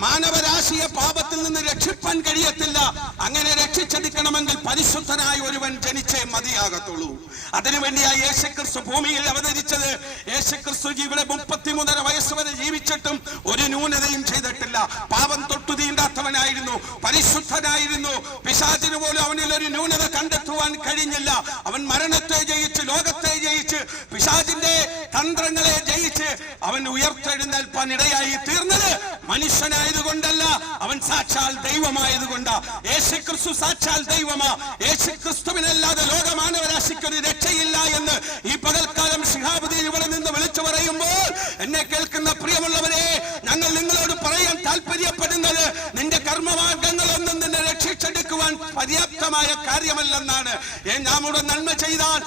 മാനവരാശിയെ പാപത്തിൽ നിന്ന് രക്ഷിപ്പാൻ കഴിയത്തില്ല. അങ്ങനെ രക്ഷിച്ചെടുക്കണമെങ്കിൽ പരിശുദ്ധനായ ഒരുവൻ ജനിച്ചേ മതിയാകത്തുള്ളൂ. അതിനുവേണ്ടിയായി യേശുക്രിസ്തു ഭൂമിയിൽ അവതരിച്ചത്. യേശുക്രിസ്തു ഇവിടെ 33 വയസ്സ് വരെ ജീവിച്ചിട്ടും ഒരു ന്യൂനതയും ചെയ്തിട്ടില്ല. പാപം തൊട്ടു തീണ്ടാത്തവനായിരുന്നു, പരിശുദ്ധനായിരുന്നു. പിശാചിന് പോലും അവനിൽ ഒരു ന്യൂനത കണ്ടെത്തുവാൻ കഴിഞ്ഞില്ല. അവൻ മരണത്തെ ജയിച്ച്, ലോകത്തെ ജയിച്ച്, പിശാചിന്റെ തന്ത്രങ്ങളെ ജയിച്ച് അവൻ ഉയർത്തെഴുന്നേൽപ്പാൻ ഇടയായി തീർന്നത് മനുഷ്യനായതുകൊണ്ടല്ല, അവൻ സാക്ഷാൽ ദൈവമായതുകൊണ്ടാ. യേശുക്രിസ്തു സാക്ഷാൽ ദൈവമാ. യേശുക്രിസ്തുവിനല്ലാതെ ലോകമാനവരാശിക്ക് ഒരു രക്ഷയില്ല എന്ന് ഈ പകൽക്കാലം ശിഹാബുദ്ദീൻ ഇവിടെ നിന്ന് വിളിച്ചു പറയുമ്പോൾ എന്നെ കേൾക്കുന്ന പ്രിയമുള്ളവരെ, ഞങ്ങൾ നിങ്ങളോട് പറയാൻ താല്പര്യപ്പെടുന്നത് നിന്റെ കർമ്മമാർഗങ്ങളൊന്നും നിന്നെ രക്ഷിച്ചെടുക്കുവാൻ പര്യാപ്തമായ കാര്യമല്ലെന്നാണ്. നാമോട് നന്മ ചെയ്താൽ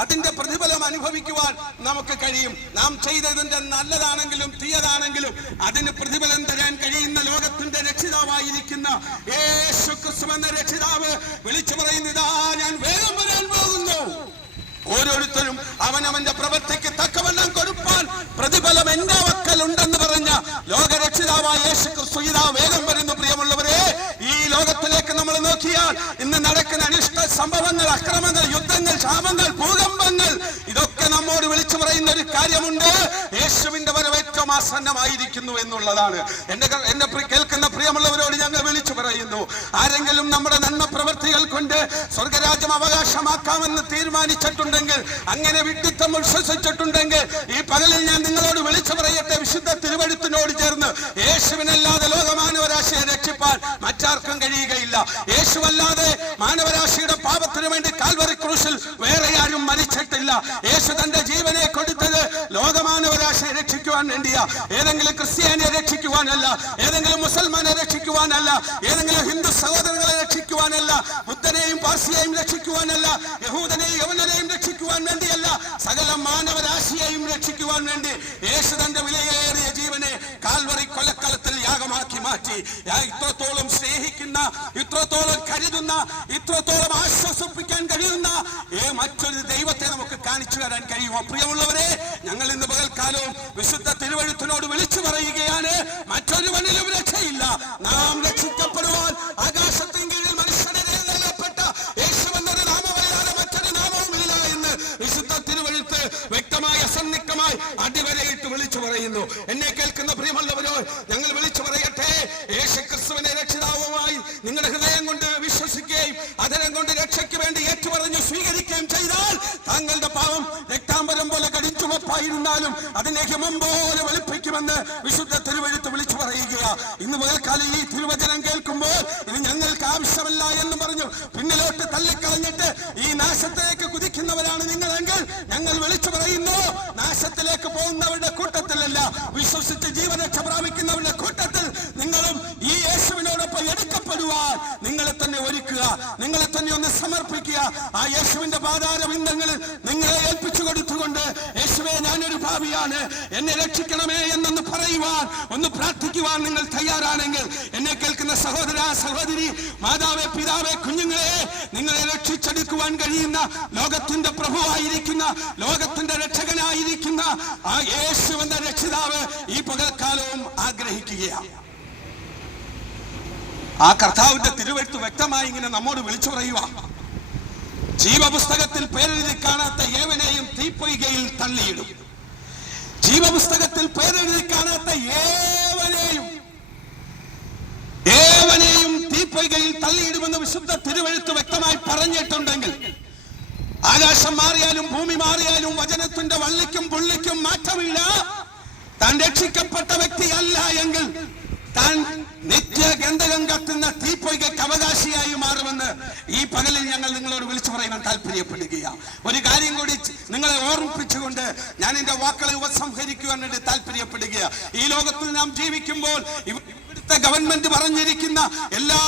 അതിന്റെ പ്രതിഫലം അനുഭവിക്കുവാൻ നമുക്ക് കഴിയും. നാം ചെയ്തതിന്റെ നല്ലതാണെങ്കിലും തീയതാണെങ്കിലും അതിന് പ്രതിഫലം തരാൻ കഴിയുന്ന ലോകത്തിന്റെ രക്ഷിതാവായിരിക്കുന്ന യേശുക്രിസ്തു എന്ന രക്ഷിതാവ് വിളിച്ചു പറയുന്നതാ, ഞാൻ വേഗം വരാൻ പോകുന്നു. ഓരോരുത്തരും അവനവന്റെ പ്രവൃത്തിക്ക് തക്കവണ്ണം കൊടുപ്പാൻ പ്രതിഫലം എന്റെ വക്കൽ ഉണ്ടെന്ന് പറഞ്ഞ ലോകരക്ഷിതാവായ യേശുക്രിസ്തു ഇതാ വേഗം വരുന്നു. പ്രിയമുള്ളവരെ, ഈ ലോകത്തിലേക്ക് നമ്മൾ നോക്കിയാൽ ഇന്ന് നടക്കുന്ന അനിഷ്ട സംഭവങ്ങൾ, അക്രമങ്ങൾ, യുദ്ധങ്ങൾ, ശാപങ്ങൾ, ഭൂകമ്പങ്ങൾ, ഇതൊക്കെ നമ്മോട് വിളിച്ചു പറയുന്ന ഒരു കാര്യമുണ്ട്. യേശുവിന്റെ വരവ് ഏറ്റവും ആസന്നമായിരിക്കുന്നു എന്നുള്ളതാണ്. എന്നെ കേൾക്കുന്ന പ്രിയമുള്ളവരോട് ഞങ്ങൾ വിളിച്ചു പറയുന്നു, ആരെങ്കിലും നമ്മുടെ നന്മ പ്രവൃത്തികൾ കൊണ്ട് സ്വർഗരാജ്യം അവകാശമാക്കാമെന്ന് തീരുമാനിച്ചിട്ടുണ്ടെങ്കിൽ, അങ്ങനെ വിഡ്ഢിത്തം വിശ്വസിച്ചിട്ടുണ്ടെങ്കിൽ, ഈ പകലിൽ ഞാൻ നിങ്ങളോട് വിളിച്ചു പറയട്ടെ, വിശുദ്ധ തിരുവഴുത്തിനോട് ചേർന്ന് യേശുവിനല്ലാതെ ലോകമാനവരാശിയെ രക്ഷിപ്പാൻ മറ്റാർക്കും കഴിയുകയില്ല. യേശുവല്ലാതെ മാനവരാശിയുടെ പാപത്തിന് വേണ്ടി കാൽവറി ക്രൂശിൽ വേറെ ആരും മരിച്ചിട്ടില്ല. യേശു തന്റെ ജീവനെ കൊടുത്തത് ലോകമാനവരാശിയെ രക്ഷിക്കുവാൻ വേണ്ടിയാ. ഏതെങ്കിലും ക്രിസ്ത്യാനിയെ രക്ഷിക്കുവാനല്ല, ഏതെങ്കിലും മുസൽമാനെ രക്ഷിക്കുവാനല്ല, ഏതെങ്കിലും ഹിന്ദു സഹോദരങ്ങളെ രക്ഷിക്കുവാനല്ല, ബുദ്ധനെയും പാർസിയെയും രക്ഷിക്കുവാനല്ല, യഹൂദനെയും യവനനെയും രക്ഷിക്കുവാൻ വേണ്ടിയല്ല, സകല മാനവരാശിയെയും രക്ഷിക്കുവാൻ വേണ്ടി യേശു തന്റെ വിലയേറിയ ജീവനെ കാൽവറി കൊലക്കളത്തിൽ യാഗമാക്കി മാറ്റി. ഇത്രത്തോളം സ്നേഹിക്കുന്ന, ഇത്രത്തോളം കരുതുന്ന, ഇത്രത്തോളം ആശ്വസിപ്പിക്കാൻ കഴിയുന്ന മറ്റൊരു ദൈവത്തെ നമുക്ക് കാണിച്ചു തരാൻ കഴിയുമോ? പ്രിയമുള്ളവരെ, ഞങ്ങൾ ഇന്ന് പകൽക്കാലവും വിശുദ്ധ തിരുവഴുത്തിനോട് വിളിച്ചു പറയുകയാണ്, മറ്റൊരുവനിലും രക്ഷയില്ല. നാം രക്ഷിക്കപ്പെടുവാൻ ആകാശത്തിൻ കീഴിൽ മനുഷ്യനെ നൽകപ്പെട്ട യേശുവെന്നൊരു നാമമല്ലാതെ മറ്റൊരു നാമവുമില്ല എന്ന് വിശുദ്ധ തിരുവഴുത്ത് വ്യക്തമായി അസന്നിഗ്ധമായി അടിവരയിട്ട് വിളിച്ചു പറയുന്നു. എന്നെ കേൾക്കുന്ന പ്രിയമുള്ളവരോ, ഞങ്ങൾ വിളിച്ചു പറയട്ടെ, യേശുക്രിസ്തുവിനെ രക്ഷിതാവുമായി നിങ്ങളുടെ ഹൃദയം കൊണ്ട് വിശ്വസിക്കുകയും അധരം കൊണ്ട് രക്ഷയ്ക്ക് വേണ്ടി ഏറ്റുപറഞ്ഞു സ്വീകരിക്കുകയും ചെയ്താൽ താങ്കളുടെ പാവം രക്താംബരം പോലെ കടിച്ചുവപ്പായിരുന്നാലും അതിനെ ഹിമം പോലെ വെളുപ്പിക്കുമെന്ന് വിശുദ്ധ തിരുവഴുത്ത് വിളിച്ചു പറയുകയാ. ഇന്ന് മുതൽക്കാലം ഈ തിരുവചനം കേൾക്കുമ്പോൾ ഇത് ഞങ്ങൾക്ക് ആവശ്യമല്ല എന്ന് പറഞ്ഞു പിന്നിലോട്ട് തള്ളിക്കളഞ്ഞിട്ട് ഈ നാശത്തിലേക്ക് കുതിക്കുന്നവരാണ് നിങ്ങളെങ്കിൽ ഞങ്ങൾ വിളിച്ചു പറയുന്നു, നാശത്തിലേക്ക് പോകുന്നവരുടെ കൂട്ടത്തിലല്ല, വിശ്വസിച്ച് ജീവരക്ഷ പ്രാപിക്കുന്നവരുടെ കൂട്ടത്തിൽ നിങ്ങളും ഈ യേശുവിനോടൊപ്പം എടുക്കപ്പെടുവാൻ നിങ്ങളെ തന്നെ ഒരുക്കുക, നിങ്ങളെ തന്നെ ഒന്ന് സമർപ്പിക്കുക. ആ യേശുവിന്റെ പാതാരബിന്ദങ്ങളിൽ നിങ്ങളെ ഏൽപ്പിച്ചു കൊടുത്തുകൊണ്ട്, യേശുവേ ഞാനൊരു പാപിയാണ്, എന്നെ രക്ഷിക്കണമേ എന്നൊന്ന് പറയുവാൻ, ഒന്ന് പ്രാർത്ഥിക്കുവാൻ നിങ്ങൾ തയ്യാറാണെങ്കിൽ, എന്നെ കേൾക്കുന്ന സഹോദര സഹോദരി, മാതാവേ പിതാവേ കുഞ്ഞുങ്ങളെ, നിങ്ങളെ രക്ഷിച്ചെടുക്കുവാൻ കഴിയുന്ന ലോകത്തിന്റെ പ്രഭുവായിരിക്കുന്ന, ലോകത്തിന്റെ രക്ഷകനായിരിക്കുന്ന ആ യേശു എന്ന രക്ഷിതാവ് ഈ പകൽക്കാലവും ആഗ്രഹിക്കുകയാണ്. ആ കർത്താവിന്റെ തിരുവെഴുത്ത് വ്യക്തമായി ഇങ്ങനെ നമ്മോട് വിളിച്ചു പറയുക, ജീവപുസ്തകത്തിൽ പേരെഴുതി കാണാത്ത ഏവനെയും തീപ്പൊയ്കയിൽ തള്ളിയിടും. ജീവപുസ്തകത്തിൽ പേരെഴുതി കാണാത്ത ഏവനെയും തീപ്പൊയ്കയിൽ തള്ളിയിടുമെന്ന് വിശുദ്ധ തിരുവെഴുത്ത് വ്യക്തമായി പറഞ്ഞിട്ടുണ്ടെങ്കിൽ, ആകാശം മാറിയാലും ഭൂമി മാറിയാലും വചനത്തിന്റെ വള്ളിക്കും പുള്ളിക്കും മാറ്റമില്ല. താൻ രക്ഷിക്കപ്പെട്ട വ്യക്തിയല്ല എങ്കിൽ താൻ നിത്യ ഗന്ധകം കത്തുന്ന തീപ്പൊയ്കയ്ക്ക് അവകാശിയായി മാറുമെന്ന് ഈ പകലിൽ ഞങ്ങൾ നിങ്ങളോട് വിളിച്ചു പറയാൻ താല്പര്യപ്പെടുകയാണ്. ഒരു കാര്യം കൂടി നിങ്ങളെ ഓർമ്മിപ്പിച്ചുകൊണ്ട് ഞാൻ എന്റെ വാക്കുകളെ ഉപസംഹരിക്കുവാൻ വേണ്ടി താല്പര്യപ്പെടുകയാണ്. ഈ ലോകത്തിൽ നാം ജീവിക്കുമ്പോൾ ഗവൺമെന്റ് പറഞ്ഞിരിക്കുന്ന എല്ലാ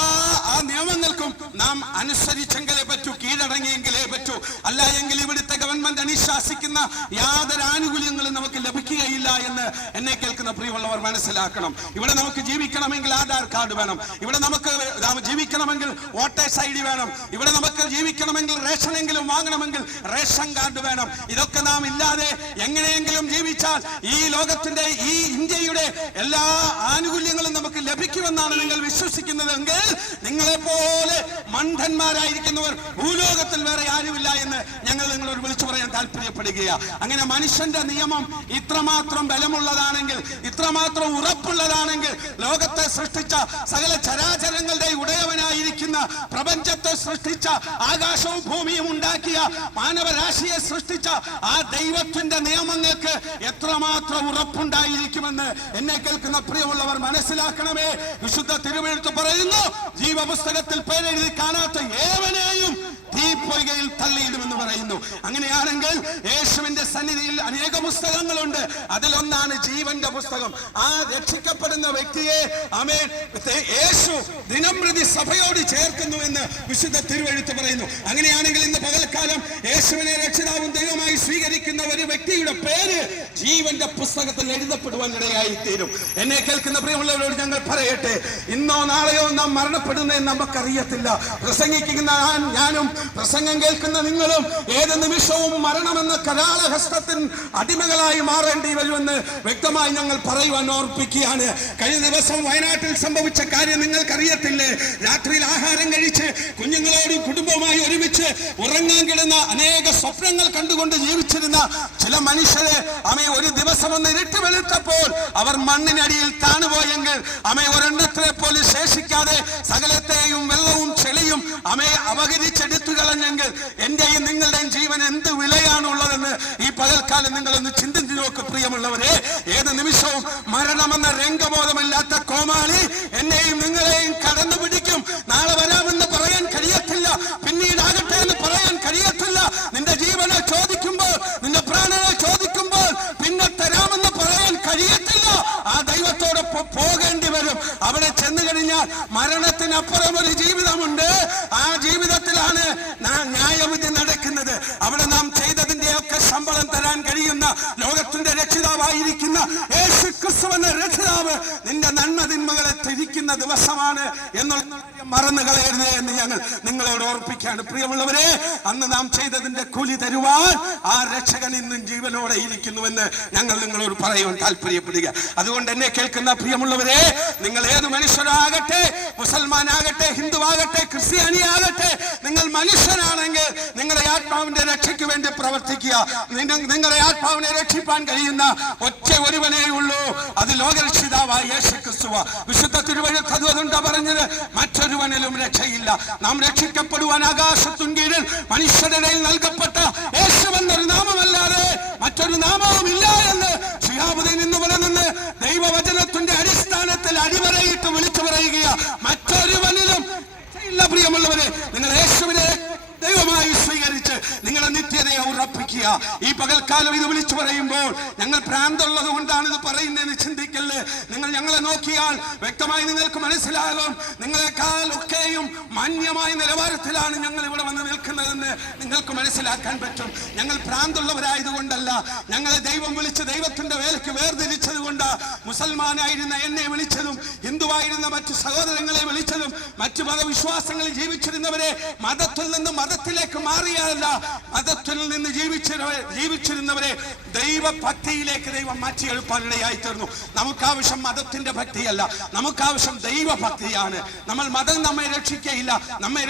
ആ നിയമങ്ങൾക്കും നാം അനുസരിച്ചെങ്കിലേ പറ്റൂ, കീഴടങ്ങിയെങ്കിലേ പറ്റൂ. അല്ല എങ്കിൽ ഇവിടുത്തെ ഗവൺമെന്റ് അനുശാസിക്കുന്ന യാതൊരു ആനുകൂല്യങ്ങളും നമുക്ക് ലഭിക്കുകയില്ല എന്ന് എന്നെ കേൾക്കുന്ന പ്രിയമുള്ളവർ മനസ്സിലാക്കണം. ഇവിടെ നമുക്ക് ജീവിക്കണമെങ്കിൽ ആധാർ കാർഡ് വേണം, ഇവിടെ നമുക്ക് ജീവിക്കണമെങ്കിൽ വോട്ടേഴ്സ് ID വേണം, ഇവിടെ നമുക്ക് ജീവിക്കണമെങ്കിൽ റേഷനെങ്കിലും വാങ്ങണമെങ്കിൽ റേഷൻ കാർഡ് വേണം. ഇതൊക്കെ നാം ഇല്ലാതെ എങ്ങനെയെങ്കിലും ജീവിച്ചാൽ ഈ ലോകത്തിന്റെ ഈ ഇന്ത്യയുടെ എല്ലാ ആനുകൂല്യങ്ങളും നമുക്ക് ലഭിക്കുമെന്നാണ് നിങ്ങൾ വിശ്വസിക്കുന്നതെങ്കിൽ നിങ്ങളെ പോലെ മണ്ടന്മാരായിരിക്കുന്നവർ ഭൂലോകത്തിൽ വേറെ ആരുമില്ല എന്ന് ഞങ്ങൾ നിങ്ങളോട് വിളിച്ചു പറയാൻ താല്പര്യപ്പെടുകയാണ്. അങ്ങനെ മനുഷ്യന്റെ നിയമം ഇത്രമാത്രം ബലമുള്ളതാണെങ്കിൽ, ഇത്രമാത്രം ഉറപ്പുള്ളതാണെങ്കിൽ, ലോകത്തെ സൃഷ്ടിച്ച സകല ചരാചരങ്ങളുടെ ഉടയവനായിരിക്കുന്ന, പ്രപഞ്ചത്തെ സൃഷ്ടിച്ച, ആകാശവും ഭൂമിയും ഉണ്ടാക്കിയ, മാനവരാശിയെ സൃഷ്ടിച്ച ആ ദൈവത്തിന്റെ നിയമങ്ങൾക്ക് എത്രമാത്രം ഉറപ്പുണ്ടായിരിക്കുമെന്ന് എന്നെ കേൾക്കുന്ന പ്രിയമുള്ളവർ മനസ്സിലാക്കണമേ. വിശുദ്ധ തിരുവെഴുത്ത് പറയുന്നു, ജീവപുസ്തകത്തിൽ പേരെഴുതി കാണാത്ത ഏവനെയും തീപ്പൊയ്കയിൽ തള്ളിയിടുമെന്ന് പറയുന്നു. അങ്ങനെയാണെങ്കിൽ യേശുവിന്റെ സന്നിധിയിൽ അനേക പുസ്തകങ്ങളുണ്ട്. അതിലൊന്നാണ് ജീവന്റെ പുസ്തകം. ആ രക്ഷിക്കപ്പെടുന്ന വ്യക്തിയെ യേശു ദിനംപ്രതി സഭയോട് ചേർക്കുന്നു എന്ന് വിശുദ്ധ തിരുവെഴുത്ത് പറയുന്നു. അങ്ങനെയാണെങ്കിൽ ഇന്ന് പകൽക്കാലം യേശുവിനെ രക്ഷിതാവും ദൈവമായി സ്വീകരിക്കുന്ന ഒരു വ്യക്തിയുടെ പേര് ജീവന്റെ പുസ്തകത്തിൽ എഴുതപ്പെടുവാൻ ഇടയായി തീരും. എന്നെ കേൾക്കുന്ന പ്രിയമുള്ളവരോട് ഞങ്ങൾ പറയട്ടെ, ഇന്നോ നാളെയോ നാം മരണപ്പെടുന്നതെന്ന് നമുക്കറിയത്തില്ല. പ്രസംഗിക്കുന്ന ഞാനും പ്രസംഗം കേൾക്കുന്ന നിങ്ങളും ഏത് നിമിഷവും മരണമെന്ന കരാളഹസ്തത്തിന് അടിമകളായി മാറേണ്ടി വരുമെന്ന് വ്യക്തമായി ഞങ്ങൾ പറയുവാൻ ഓർപ്പിക്കുകയാണ്. കഴിഞ്ഞ ദിവസം വയനാട്ടിൽ സംഭവിച്ച കാര്യം നിങ്ങൾക്കറിയത്തില്ലേ? രാത്രിയിൽ ആഹാരം കഴിച്ച് കുഞ്ഞുങ്ങളോടും കുടുംബവുമായി ഒരുമിച്ച് ഉറങ്ങാൻ കിടന്ന അനേക സ്വപ്നങ്ങൾ കണ്ടുകൊണ്ട് ജീവിച്ചിരുന്ന ചില മനുഷ്യരെ ഒരു ദിവസം ഒന്ന് ഇരുട്ട് വെളുത്തപ്പോൾ അവർ മണ്ണിനടിയിൽ താണുപോയെങ്കിൽ ഒരെണ്ണത്തിനെ പോലും ശേഷിക്കാതെ സകലത്തെയും വെള്ളവും ചെളിയും അപകരിച്ചെടുത്തു കളഞ്ഞെങ്കിൽ എന്റെയും നിങ്ങളുടെയും ജീവൻ എന്ത് വിലയാണുള്ളതെന്ന് ഈ പകൽക്കാലം നിങ്ങളൊന്ന് ചിന്തിച്ചു നോക്ക് പ്രിയമുള്ളവരെ. ഏത് നിമിഷവും മരണമെന്ന രംഗബോധമില്ലാത്ത കോമാളി എന്നെയും നിങ്ങളെയും കടന്നു പിടിക്കും. നാളെ വരാമെന്ന് പറയാൻ കഴിയത്തില്ല, പിന്നീടാകട്ടെ എന്ന് പറയാൻ കഴിയത്തില്ല. നിന്റെ ജീവനെ ചോദിക്കുമ്പോൾ, നിന്റെ പ്രാണനെ ചോദിക്കുമ്പോൾ പിന്നെ തരാമെന്ന് പറയാൻ കഴിയത്തില്ല. ആ ദൈവത്തോടൊപ്പം പോകേണ്ടി വരും. അവിടെ ചെന്നു കഴിഞ്ഞാൽ മരണത്തിനപ്പുറം ഒരു ജീവിതമുണ്ട്. ആ ജീവിതത്തിലാണ് ന്യായവിധി നടക്കുന്നത്. അവിടെ നാം ചെയ്തതിന്റെ ഒക്കെ ശമ്പളം തരാൻ കഴിയുന്ന ലോകത്തിന്റെ രക്ഷിതാവായിരിക്കുന്ന യേശു ക്രിസ്തു എന്ന രക്ഷിതാവ് നിന്റെ നന്മ തിന്മകളെ തിരിക്കുന്ന ദിവസമാണ് എന്നുള്ള മറന്നു കളയരുത് എന്ന് ഞങ്ങൾ നിങ്ങളോട് ഓർപ്പിക്കുകയാണ്. പ്രിയമുള്ളവരെ, അന്ന് നാം ചെയ്തതിന്റെ കൂലി തരുവാൻ ആ രക്ഷകൻ ഇന്നും ജീവനോടെ ഇരിക്കുന്നുവെന്ന് ഞങ്ങൾ നിങ്ങളോട് പറയുവാൻ താല്പര്യപ്പെടുക. അതുകൊണ്ട് എന്നെ കേൾക്കുന്ന പ്രിയമുള്ളവരെ, നിങ്ങൾ ഏത് മനുഷ്യരാകട്ടെ, മുസൽമാനാകട്ടെ, ഹിന്ദുവാകട്ടെ, ക്രിസ്ത്യാനിയാകട്ടെ, നിങ്ങൾ മനുഷ്യനാണെങ്കിൽ നിങ്ങളുടെ ആത്മാവിന്റെ രക്ഷയ്ക്ക് വേണ്ടി പ്രവർത്തിക്കുക. നിങ്ങളുടെ ആത്മാവിനെ രക്ഷിപ്പാൻ കഴിയുന്ന ഒറ്റ ഒരുവനേ ഉള്ളൂ, അത് ലോകരക്ഷിതാവായ യേശു ക്രിസ്തുവ. വിശുദ്ധ തിരുവെഴുത്ത് അതുകൊണ്ടാ പറഞ്ഞത്, മറ്റൊരുവനിലും രക്ഷയില്ല. നാം രക്ഷിക്കപ്പെടുവാൻ ആകാശത്തിൻ കീഴിൽ മനുഷ്യരുടെ നൽകപ്പെട്ട യേശു എന്നൊരു നാമമല്ലാതെ മറ്റൊരു നാമവും ഇല്ല എന്ന് ശിഹാബുദ്ദീൻ ഇന്നുപോലെ നിന്ന് ദൈവവചനത്തിന്റെ അടിസ്ഥാനത്തിൽ അടിവരയിട്ട് വിളിച്ചു പറയുക. മറ്റൊരുവനിലും രക്ഷയില്ല. പ്രിയമുള്ളവരെ, നിങ്ങൾ യേശുവിനെ ദൈവമായി സ്വീകരിച്ച് നിങ്ങളെ നിത്യതയെ ഉറപ്പിക്കുക. ഈ പകൽക്കാലം ഇത് വിളിച്ചു പറയുമ്പോൾ ഞങ്ങൾ ഭ്രാന്തുള്ളത് കൊണ്ടാണ് ഇത് പറയുന്നതെന്ന് ചിന്തിക്കല്ലേ. നിങ്ങൾ ഞങ്ങളെ നോക്കിയാൽ വ്യക്തമായി നിങ്ങൾക്ക് മനസ്സിലാകും, നിങ്ങളെക്കാൾ ഒക്കെയും മാന്യമായ നിലവാരത്തിലാണ് ഞങ്ങൾ ഇവിടെ വന്ന് നിൽക്കുന്നതെന്ന് നിങ്ങൾക്ക് മനസ്സിലാക്കാൻ പറ്റും. ഞങ്ങൾ ഭ്രാന്തുള്ളവരായതുകൊണ്ടല്ല, ഞങ്ങളെ ദൈവം വിളിച്ച് ദൈവത്തിന്റെ വേലയ്ക്ക് വേർതിരിച്ചത് കൊണ്ട്. മുസൽമാനായിരുന്ന എന്നെ വിളിച്ചതും ഹിന്ദുവായിരുന്ന മറ്റു സഹോദരങ്ങളെ വിളിച്ചതും മറ്റു മതവിശ്വാസങ്ങളിൽ ജീവിച്ചിരുന്നവരെ മതത്തിൽ നിന്ന് മതത്തിലേക്ക് മാറിയല്ല, മതത്തിൽ നിന്ന് ജീവിച്ചിരുന്നവരെ ദൈവഭക്തിയിലേക്ക് ദൈവം മാറ്റിയെടുപ്പാനിടയായി തീർന്നു. നമുക്കാവശ്യം മതത്തിന്റെ ഭക്തിയല്ല, നമുക്കാവശ്യം ദൈവഭക്തിയാണ്. മതം നമ്മെ രക്ഷിക്കയില്ല. നമ്മെ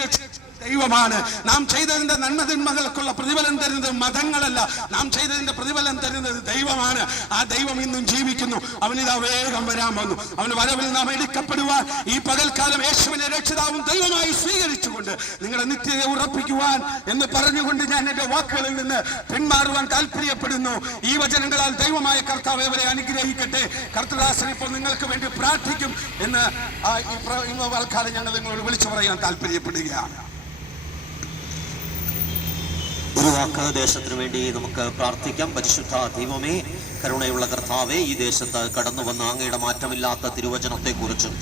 ദൈവമാണ്. നാം ചെയ്തതിന്റെ നന്മതിന്മകൾക്കുള്ള പ്രതിഫലം തരുന്നത് മതങ്ങളല്ല, നാം ചെയ്തതിന്റെ പ്രതിഫലം തരുന്നത് ദൈവമാണ്. ആ ദൈവം ഇന്നും ജീവിക്കുന്നു. അവനിതാ വേഗം വരാൻ വന്നു. അവന് വരവിൽ നാം എടുക്കപ്പെടുവാൻ ഈ പകൽക്കാലം യേശുവിനെ രക്ഷിതാവും ദൈവമായി സ്വീകരിച്ചുകൊണ്ട് നിങ്ങളുടെ നിത്യതയെ ഉറപ്പിക്കുവാൻ എന്ന് പറഞ്ഞുകൊണ്ട് ഞാൻ എന്റെ വാക്കുകളിൽ നിന്ന് പിന്മാറുവാൻ താല്പര്യപ്പെടുന്നു. ഈ വചനങ്ങളാൽ ദൈവമായ കർത്താവ് അവരെ അനുഗ്രഹിക്കട്ടെ. കർത്തദാസൻ ഇപ്പോൾ നിങ്ങൾക്ക് വേണ്ടി പ്രാർത്ഥിക്കും എന്ന് ഈ പകൽക്കാലം ഞങ്ങൾ നിങ്ങളോട് വിളിച്ചു പറയാൻ താല്പര്യപ്പെടുകയാണ്. ഒരു വാക്ക് ദേശത്തിന് വേണ്ടി നമുക്ക് പ്രാർത്ഥിക്കാം. പരിശുദ്ധ ദൈവമേ, കരുണയുള്ള കർത്താവേ, ഈ ദേശത്ത് കടന്നു വന്ന അങ്ങയുടെ മാറ്റമില്ലാത്ത തിരുവചനത്തെക്കുറിച്ചും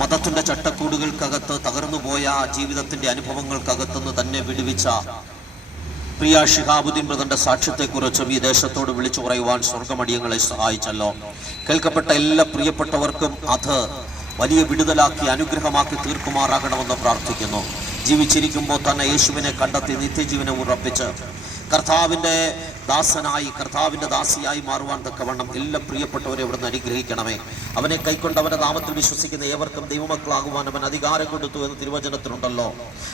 മതത്തിന്റെ ചട്ടക്കൂടുകൾക്കകത്ത് തകർന്നുപോയ ജീവിതത്തിന്റെ അനുഭവങ്ങൾക്കകത്തുനിന്ന് തന്നെ വിടുവിച്ച പ്രിയ ശിഹാബുദ്ദീൻ ബ്രദറിന്റെ സാക്ഷ്യത്തെക്കുറിച്ചും ഈ ദേശത്തോട് വിളിച്ചു പറയുവാൻ സ്വർഗമടിയങ്ങളെ സഹായിച്ചല്ലോ. കേൾക്കപ്പെട്ട എല്ലാ പ്രിയപ്പെട്ടവർക്കും അത് വലിയ വിടുതലാക്കി അനുഗ്രഹമാക്കി തീർക്കുമാറാകണമെന്ന് പ്രാർത്ഥിക്കുന്നു. ജീവിച്ചിരിക്കുമ്പോൾ തന്നെ യേശുവിനെ കണ്ടെത്തി നിത്യജീവനെ ഉറപ്പിച്ച് കർത്താവിൻ്റെ ദാസനായി, കർത്താവിൻ്റെ ദാസിയായി മാറുവാൻ തക്കവണ്ണം എല്ലാ പ്രിയപ്പെട്ടവരെ ഇവിടെ നിന്ന് അനുഗ്രഹിക്കണമേ. അവനെ കൈക്കൊണ്ട് അവൻ്റെ നാമത്തിൽ വിശ്വസിക്കുന്ന ഏവർക്കും ദൈവമക്കളാകുവാൻ അവൻ അധികാരം കൊടുത്തു എന്ന് തിരുവചനത്തിലുണ്ടല്ലോ.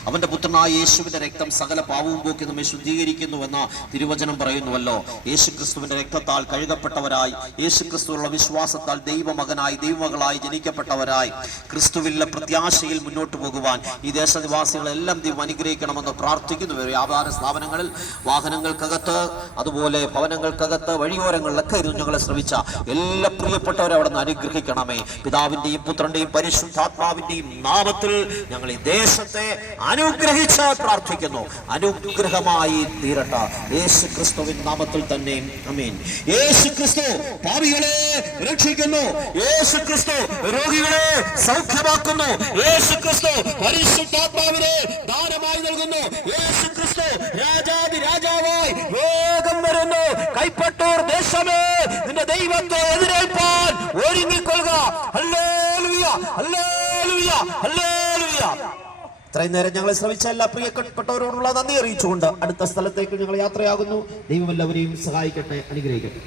അവൻ്റെ പുത്രനായ യേശുവിൻ്റെ രക്തം സകല പാവവും പോക്കി നമ്മെ ശുദ്ധീകരിക്കുന്നു എന്ന തിരുവചനം പറയുന്നുവല്ലോ. യേശുക്രിസ്തുവിൻ്റെ രക്തത്താൽ കഴുകപ്പെട്ടവരായി, യേശുക്രിസ്തുവിലുള്ള വിശ്വാസത്താൽ ദൈവമകനായി ദൈവമകളായി ജനിക്കപ്പെട്ടവരായി ക്രിസ്തുവിലെ പ്രത്യാശയിൽ മുന്നോട്ട് പോകുവാൻ ഈ ദേശനിവാസികളെല്ലാം ദൈവം അനുഗ്രഹിക്കണമെന്ന് പ്രാർത്ഥിക്കുന്നു. വ്യാപാര സ്ഥാപനങ്ങളിൽ, വാഹനങ്ങൾക്കകത്ത്, അതുപോലെ ഭവനങ്ങൾക്കകത്ത്, വഴിയോരങ്ങളിലൊക്കെ ഇരുന്ന് ഞങ്ങളെ ശ്രമിച്ച എല്ലാ പ്രിയപ്പെട്ടവരെ അവിടെ നിന്ന് അനുഗ്രഹിക്കണമേ. പിതാവിന്റെയും പുത്രന്റെയും പരിശുദ്ധാത്മാവിന്റെയും നാമത്തിൽ ഞങ്ങൾ ഈ ദേശത്തെ അനുഗ്രഹിച്ച് പ്രാർത്ഥിക്കുന്നു. അനുഗ്രഹമായി തീരട്ടെ യേശു ക്രിസ്തുവിൻ നാമത്തിൽ തന്നെ, ആമേൻ. യേശു ക്രിസ്തു പാപികളെ രക്ഷിക്കുന്നു. യേശു ക്രിസ്തു രോഗികളെ സൗഖ്യമാക്കുന്നു. യേശു ക്രിസ്തു പരിശുദ്ധാത്മാവിനെ ദാനമായി നൽകുന്നു. യേശു ക്രിസ്തു രാജാതി രാജാവായി വേഗം വരുന്നു. കൈപ്പട്ടൂർ ദേശമേ, നിന്റെ ദൈവത്തെ എതിരേൽപ്പാൻ ഒരുങ്ങിക്കൊള്ളുക. Hallelujah, hallelujah, hallelujah. ഇത്രയും നേരം ഞങ്ങളെ ശ്രമിച്ച എല്ലാ പ്രിയപ്പെട്ടവരോടുള്ള നന്ദി അറിയിച്ചുകൊണ്ട് അടുത്ത സ്ഥലത്തേക്ക് ഞങ്ങൾ യാത്രയാകുന്നു. ദൈവം എല്ലാവരെയും സഹായിക്കട്ടെ, അനുഗ്രഹിക്കട്ടെ.